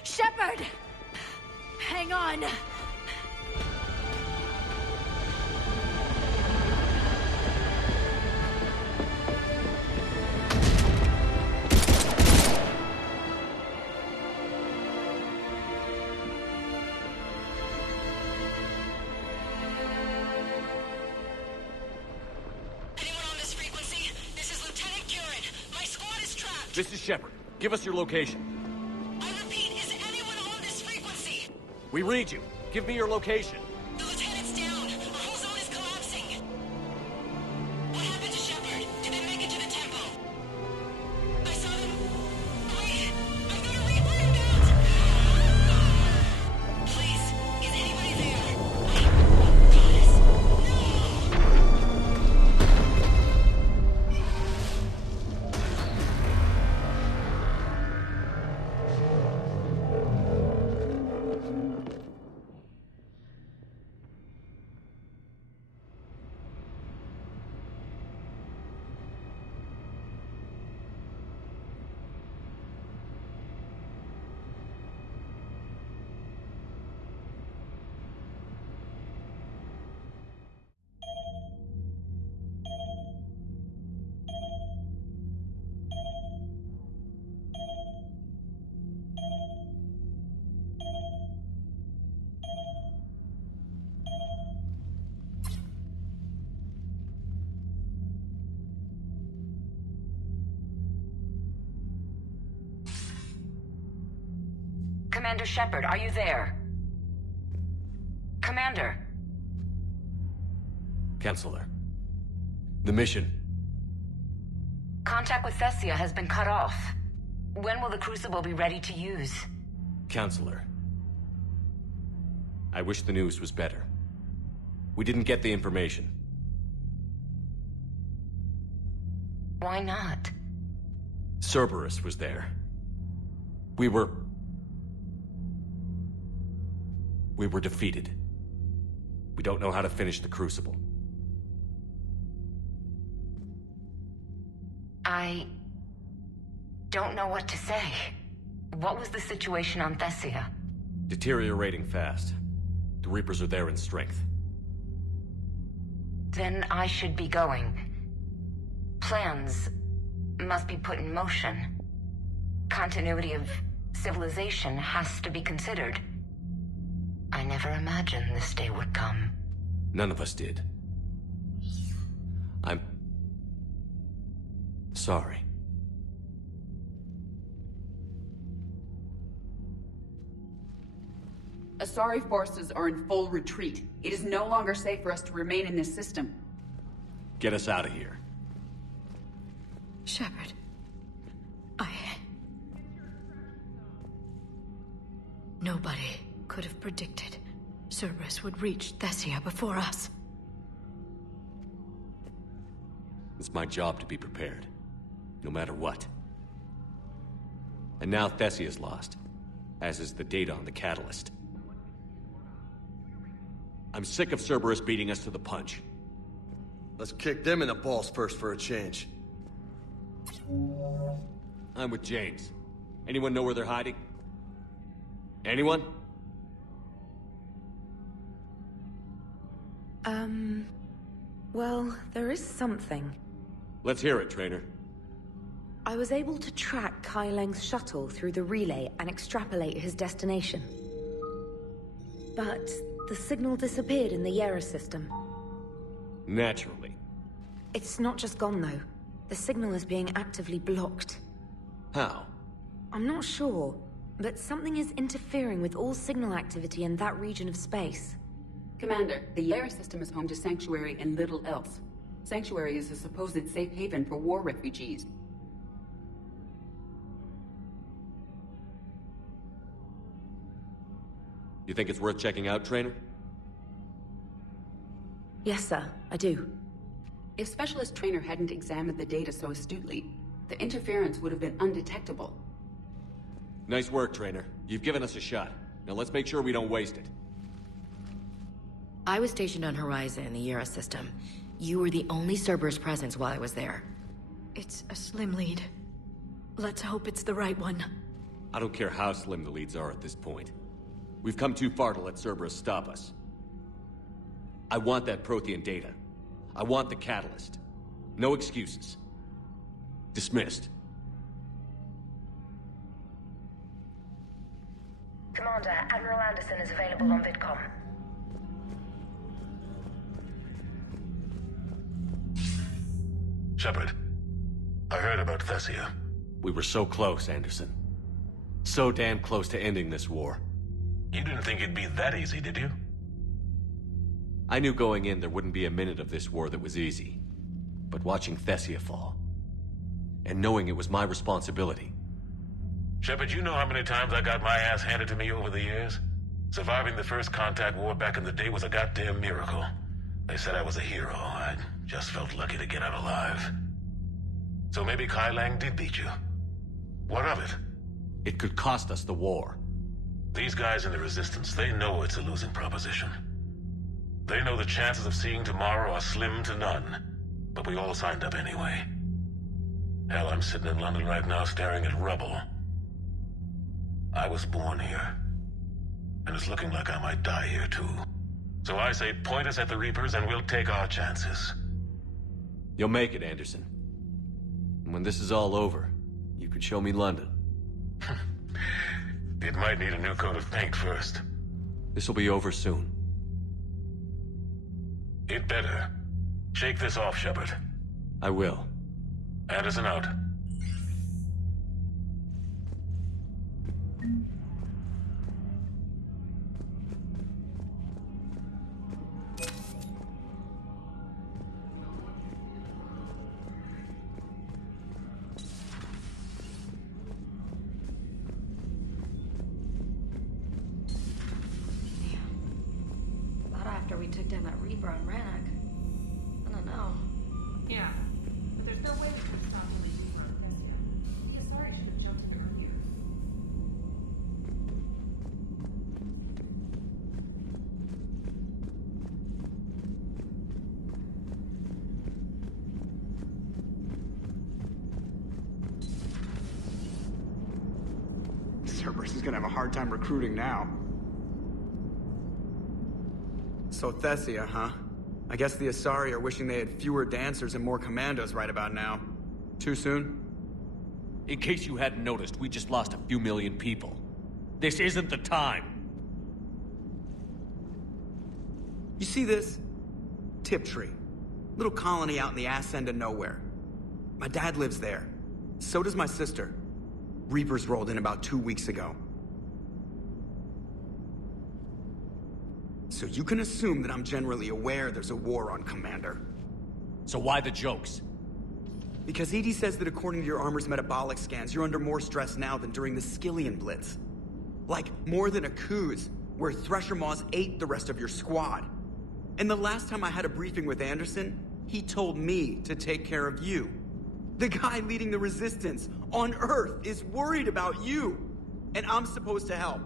Shepard! Hang on! This is Shepard. Give us your location. I repeat, is anyone on this frequency? We read you. Give me your location. The lieutenant's down. Our whole zone is collapsing. What happened to Shepard? Did they make it to the temple? I saw them. Wait, I've got a Reaper inbound. Please, is anybody there? Goddess, Commander Shepard, are you there? Commander. Counselor. The mission. Contact with Thessia has been cut off. When will the Crucible be ready to use? Counselor. I wish the news was better. We didn't get the information. Why not? Cerberus was there. We were defeated. We don't know how to finish the Crucible. I don't know what to say. What was the situation on Thessia? Deteriorating fast. The Reapers are there in strength. Then I should be going. Plans must be put in motion. Continuity of civilization has to be considered. I never imagined this day would come. None of us did. I'm sorry. Asari forces are in full retreat. It is no longer safe for us to remain in this system. Get us out of here. Shepard. Nobody could have predicted Cerberus would reach Thessia before us. It's my job to be prepared, no matter what. And now Thessia's lost, as is the data on the catalyst. I'm sick of Cerberus beating us to the punch. Let's kick them in the balls first for a change. I'm with James. Anyone know where they're hiding? Anyone? Well, there is something. Let's hear it, Trainer. I was able to track Kai Leng's shuttle through the relay and extrapolate his destination. But the signal disappeared in the Yera system. Naturally. It's not just gone, though. The signal is being actively blocked. How? I'm not sure, but something is interfering with all signal activity in that region of space. Commander, the Yera system is home to Sanctuary and little else. Sanctuary is a supposed safe haven for war refugees. You think it's worth checking out, Trainer? Yes, sir, I do. If Specialist Trainer hadn't examined the data so astutely, the interference would have been undetectable. Nice work, Trainer. You've given us a shot. Now let's make sure we don't waste it. I was stationed on Horizon in the Yera system. You were the only Cerberus presence while I was there. It's a slim lead. Let's hope it's the right one. I don't care how slim the leads are at this point. We've come too far to let Cerberus stop us. I want that Prothean data. I want the catalyst. No excuses. Dismissed. Commander, Admiral Anderson is available on VidCom. Shepard, I heard about Thessia. We were so close, Anderson. So damn close to ending this war. You didn't think it'd be that easy, did you? I knew going in there wouldn't be a minute of this war that was easy. But watching Thessia fall, and knowing it was my responsibility. Shepard, you know how many times I got my ass handed to me over the years? Surviving the first contact war back in the day was a goddamn miracle. They said I was a hero. I just felt lucky to get out alive. So maybe Kai Lang did beat you. What of it? It could cost us the war. These guys in the Resistance, they know it's a losing proposition. They know the chances of seeing tomorrow are slim to none. But we all signed up anyway. Hell, I'm sitting in London right now staring at rubble. I was born here. And it's looking like I might die here too. So I say point us at the Reapers and we'll take our chances. You'll make it, Anderson. And when this is all over, you can show me London. It might need a new coat of paint first. This'll be over soon. It better. Shake this off, Shepard. I will. Anderson out. Not after we took down that Reaper on Rannoch. I don't know. Yeah, but there's no way we can stop the Reaper on Thessia. The Asari should have jumped in earlier. Cerberus is gonna have a hard time recruiting now. So Thessia, huh? I guess the Asari are wishing they had fewer dancers and more commandos right about now. Too soon? In case you hadn't noticed, we just lost a few million people. This isn't the time. You see this? Tiptree. Little colony out in the ass end of nowhere. My dad lives there. So does my sister. Reapers rolled in about 2 weeks ago. So you can assume that I'm generally aware there's a war on, Commander. So why the jokes? Because EDI says that according to your armor's metabolic scans, you're under more stress now than during the Skillian Blitz. Like, more than a Kuz, where Thresher Maws ate the rest of your squad. And the last time I had a briefing with Anderson, he told me to take care of you. The guy leading the Resistance on Earth is worried about you. And I'm supposed to help.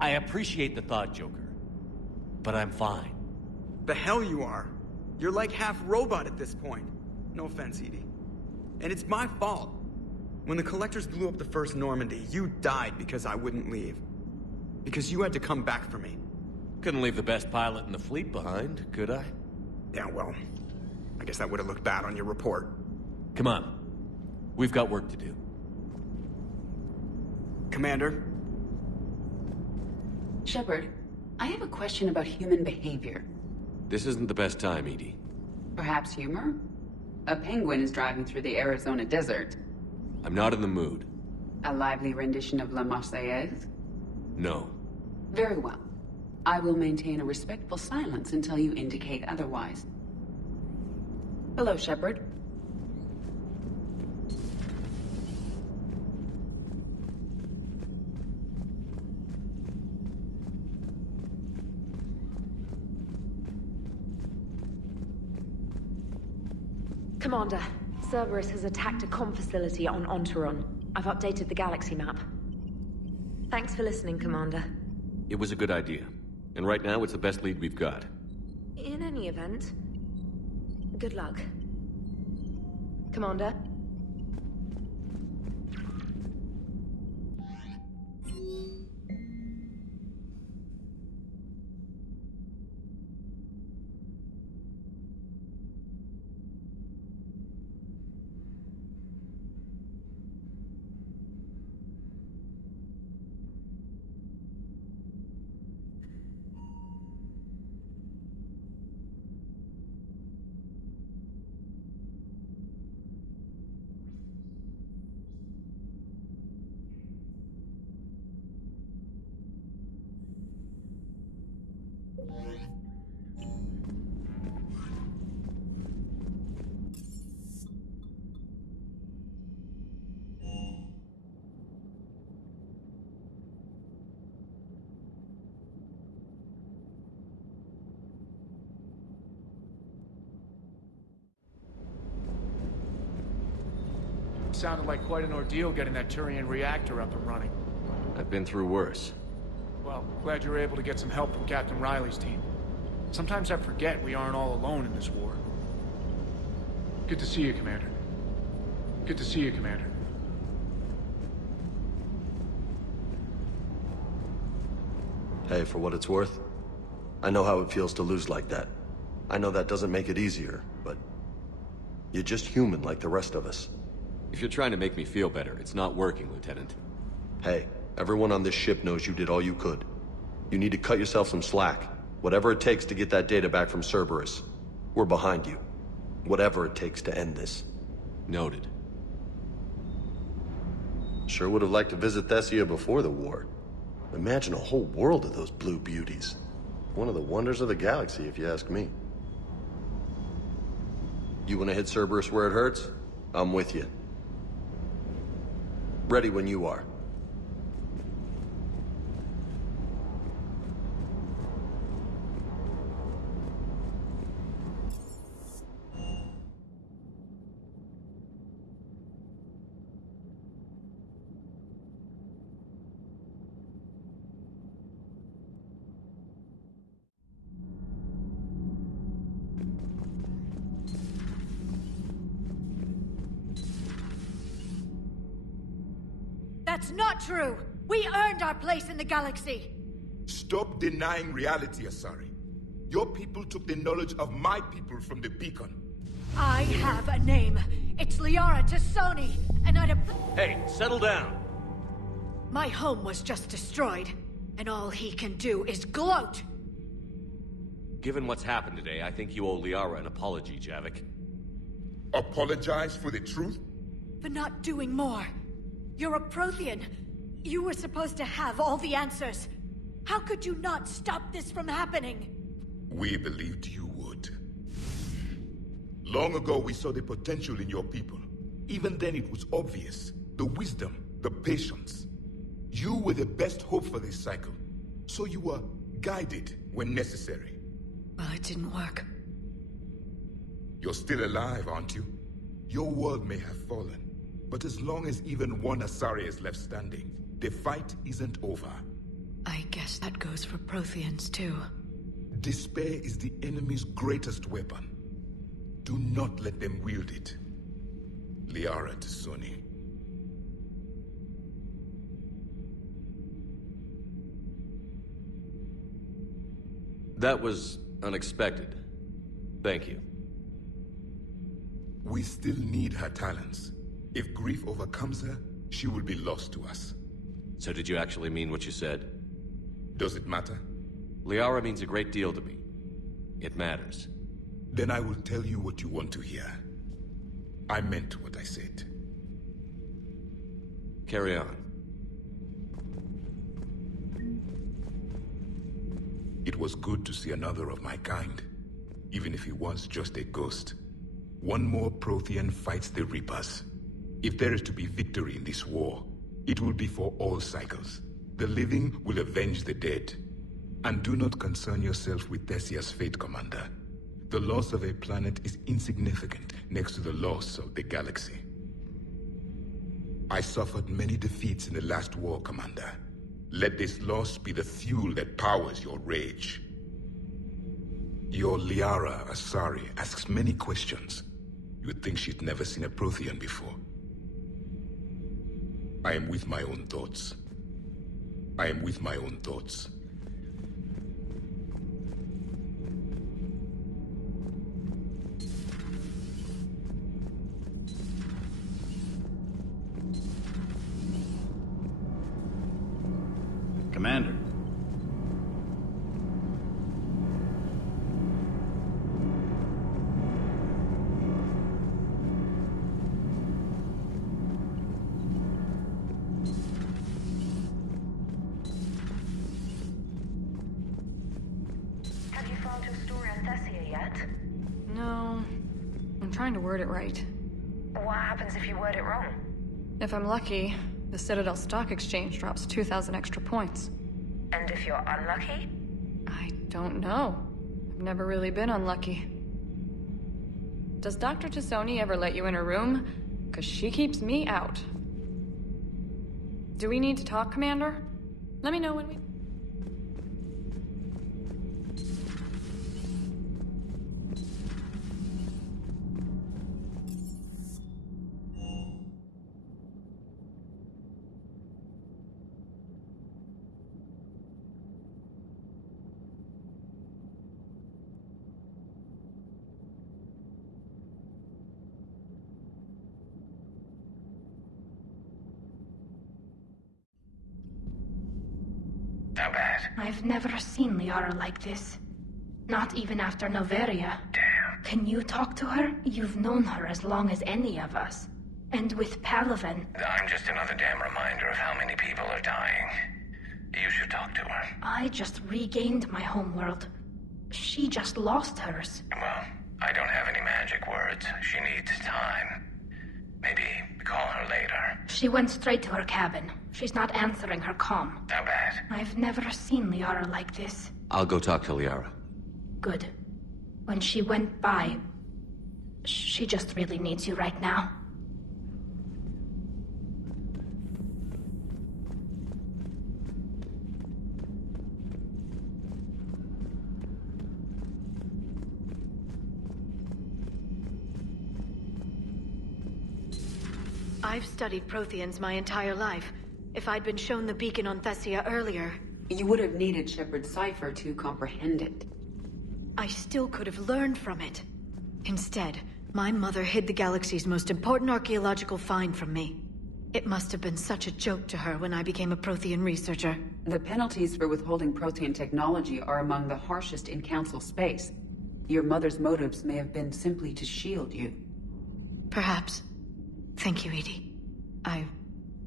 I appreciate the thought, Joker. But I'm fine. The hell you are. You're like half robot at this point. No offense, EDI. And it's my fault. When the Collectors blew up the first Normandy, you died because I wouldn't leave. Because you had to come back for me. Couldn't leave the best pilot in the fleet behind, could I? Yeah, well, I guess that would have looked bad on your report. Come on. We've got work to do. Commander? Shepard, I have a question about human behavior. This isn't the best time, EDI. Perhaps humor? A penguin is driving through the Arizona desert. I'm not in the mood. A lively rendition of La Marseillaise? No. Very well. I will maintain a respectful silence until you indicate otherwise. Hello, Shepard. Commander, Cerberus has attacked a comm facility on Ontaron. I've updated the galaxy map. Thanks for listening, Commander. It was a good idea. And right now, it's the best lead we've got. In any event, good luck. Commander? Sounded like quite an ordeal getting that Turian reactor up and running. I've been through worse. Well, glad you were able to get some help from Captain Riley's team. Sometimes I forget we aren't all alone in this war. Good to see you, Commander. Good to see you, Commander. Hey, for what it's worth, I know how it feels to lose like that. I know that doesn't make it easier, but you're just human like the rest of us. If you're trying to make me feel better, it's not working, Lieutenant. Hey, everyone on this ship knows you did all you could. You need to cut yourself some slack. Whatever it takes to get that data back from Cerberus. We're behind you. Whatever it takes to end this. Noted. Sure would have liked to visit Thessia before the war. Imagine a whole world of those blue beauties. One of the wonders of the galaxy, if you ask me. You want to hit Cerberus where it hurts? I'm with you. Ready when you are. That's not true! We earned our place in the galaxy! Stop denying reality, Asari. Your people took the knowledge of my people from the beacon. I have a name. It's Liara Tassoni, and I'd... Hey, settle down! My home was just destroyed, and all he can do is gloat! Given what's happened today, I think you owe Liara an apology, Javik. Apologize for the truth? For not doing more. You're a Prothean. You were supposed to have all the answers. How could you not stop this from happening? We believed you would. Long ago, we saw the potential in your people. Even then, it was obvious. The wisdom, the patience. You were the best hope for this cycle. So you were guided when necessary. Well, it didn't work. You're still alive, aren't you? Your world may have fallen. But as long as even one Asari is left standing, the fight isn't over. I guess that goes for Protheans, too. Despair is the enemy's greatest weapon. Do not let them wield it. Liara Tassoni. That was unexpected. Thank you. We still need her talents. If grief overcomes her, she will be lost to us. So did you actually mean what you said? Does it matter? Liara means a great deal to me. It matters. Then I will tell you what you want to hear. I meant what I said. Carry on. It was good to see another of my kind, even if he was just a ghost. One more Prothean fights the Reapers. If there is to be victory in this war, it will be for all cycles. The living will avenge the dead. And do not concern yourself with Thessia's fate, Commander. The loss of a planet is insignificant next to the loss of the galaxy. I suffered many defeats in the last war, Commander. Let this loss be the fuel that powers your rage. Your Liara Asari asks many questions. You'd think she'd never seen a Prothean before. I am with my own thoughts. I am with my own thoughts. Commander. Have you found your story on Thessia yet? No. I'm trying to word it right. What happens if you word it wrong? If I'm lucky, the Citadel Stock Exchange drops 2,000 extra points. And if you're unlucky? I don't know. I've never really been unlucky. Does Dr. Tassoni ever let you in her room? 'Cause she keeps me out. Do we need to talk, Commander? Let me know when we... How bad? I've never seen Liara like this. Not even after Noveria. Damn. Can you talk to her? You've known her as long as any of us. And with Palaven... I'm just another damn reminder of how many people are dying. You should talk to her. I just regained my homeworld. She just lost hers. Well, I don't have any magic words. She needs time. Maybe call her later. She went straight to her cabin. She's not answering her comm. How bad? I've never seen Liara like this. I'll go talk to Liara. Good. When she went by... She just really needs you right now. I've studied Protheans my entire life. If I'd been shown the beacon on Thessia earlier... You would have needed Shepard's cipher to comprehend it. I still could have learned from it. Instead, my mother hid the galaxy's most important archaeological find from me. It must have been such a joke to her when I became a Prothean researcher. The penalties for withholding Prothean technology are among the harshest in Council space. Your mother's motives may have been simply to shield you. Perhaps. Thank you, Edie. I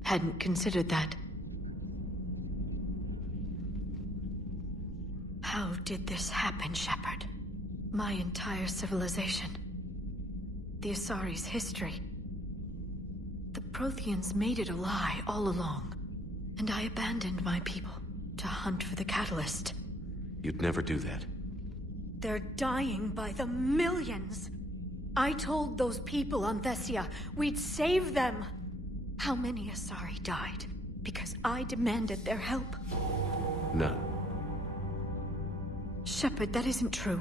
hadn't considered that. How did this happen, Shepard? My entire civilization. The Asari's history. The Protheans made it a lie all along. And I abandoned my people to hunt for the catalyst. You'd never do that. They're dying by the millions. I told those people on Thessia we'd save them. How many Asari died because I demanded their help? None. Shepard, that isn't true.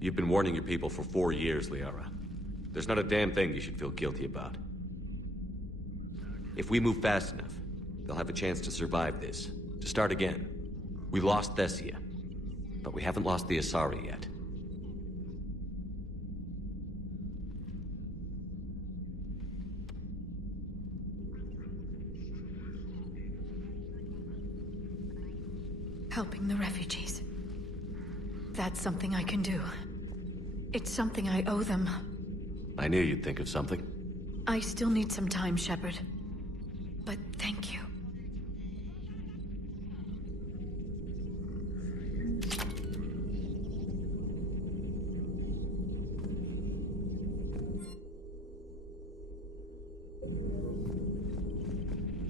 You've been warning your people for 4 years, Liara. There's not a damn thing you should feel guilty about. If we move fast enough, they'll have a chance to survive this. To start again. We lost Thessia, but we haven't lost the Asari yet. Helping the refugees. That's something I can do. It's something I owe them. I knew you'd think of something. I still need some time, Shepard. But thank you.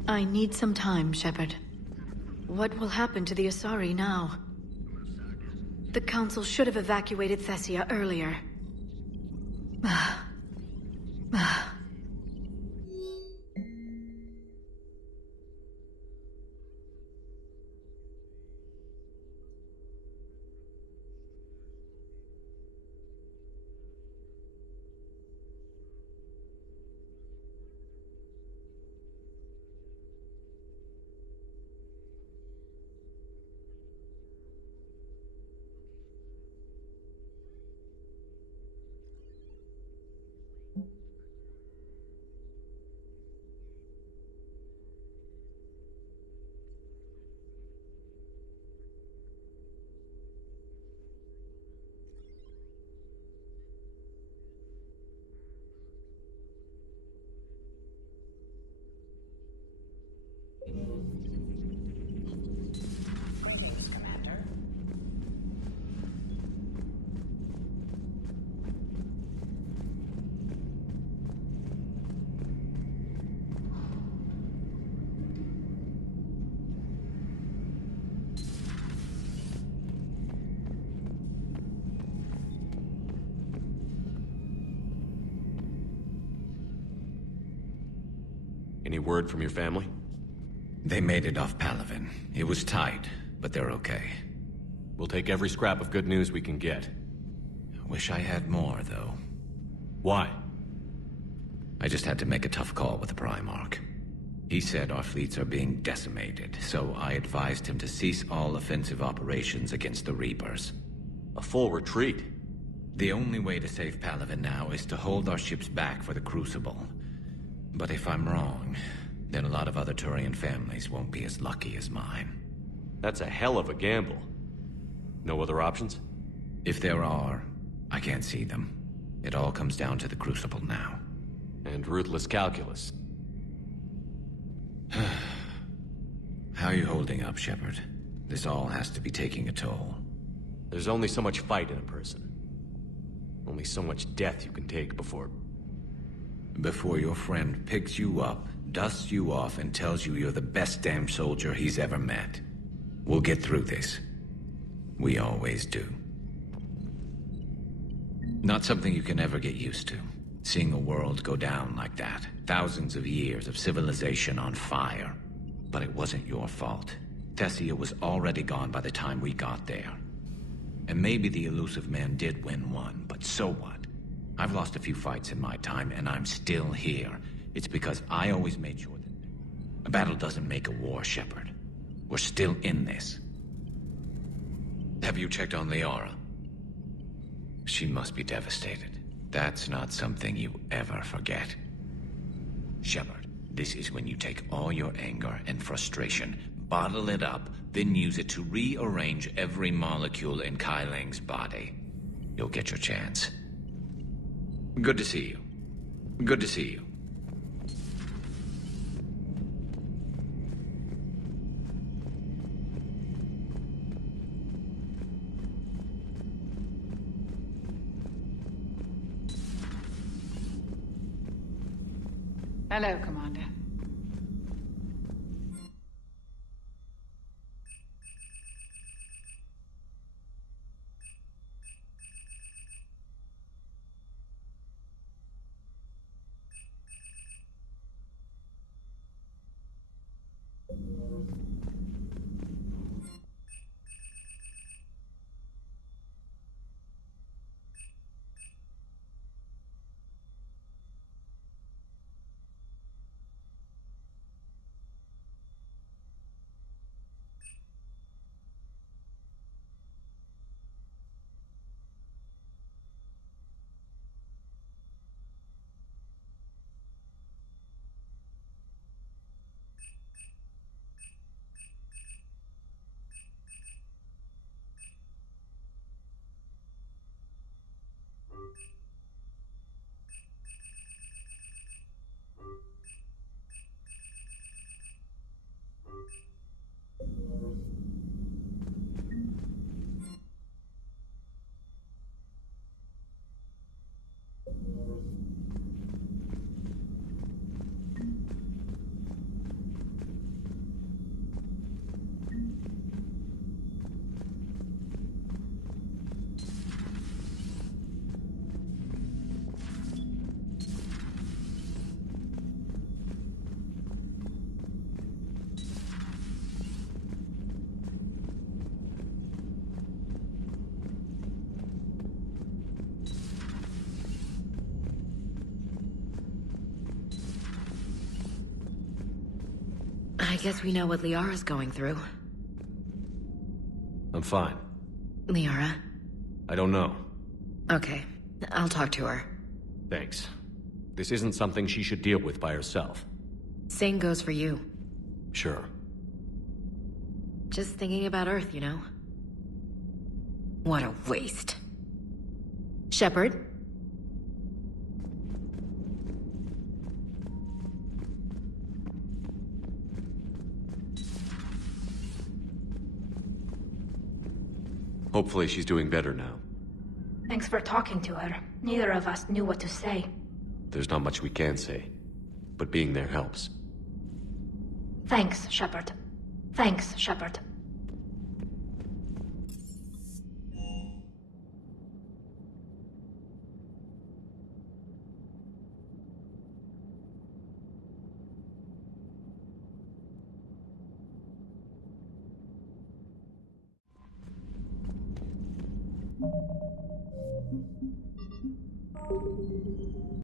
I need some time, Shepard. What will happen to the Asari now? The Council should have evacuated Thessia earlier. Any word from your family? They made it off Palaven. It was tight, but they're okay. We'll take every scrap of good news we can get. Wish I had more, though. Why? I just had to make a tough call with the Primarch. He said our fleets are being decimated, so I advised him to cease all offensive operations against the Reapers. A full retreat? The only way to save Palaven now is to hold our ships back for the Crucible. But if I'm wrong, then a lot of other Turian families won't be as lucky as mine. That's a hell of a gamble. No other options? If there are, I can't see them. It all comes down to the Crucible now. And ruthless calculus. How are you holding up, Shepard? This all has to be taking a toll. There's only so much fight in a person. Only so much death you can take before... Before your friend picks you up, dusts you off, and tells you you're the best damn soldier he's ever met. We'll get through this. We always do. Not something you can ever get used to. Seeing a world go down like that. Thousands of years of civilization on fire. But it wasn't your fault. Thessia was already gone by the time we got there. And maybe the elusive man did win one, but so what? I've lost a few fights in my time, and I'm still here. It's because I always made sure that... A battle doesn't make a war, Shepard. We're still in this. Have you checked on Liara? She must be devastated. That's not something you ever forget. Shepard, this is when you take all your anger and frustration, bottle it up, then use it to rearrange every molecule in Kai Ling's body. You'll get your chance. Good to see you. Good to see you. Hello, Commander. I guess we know what Liara's going through. I'm fine. Liara? I don't know. Okay, I'll talk to her. Thanks. This isn't something she should deal with by herself. Same goes for you. Sure. Just thinking about Earth, you know? What a waste. Shepard? Hopefully she's doing better now. Thanks for talking to her. Neither of us knew what to say. There's not much we can say, but being there helps. Thanks, Shepard. Thanks, Shepard. you.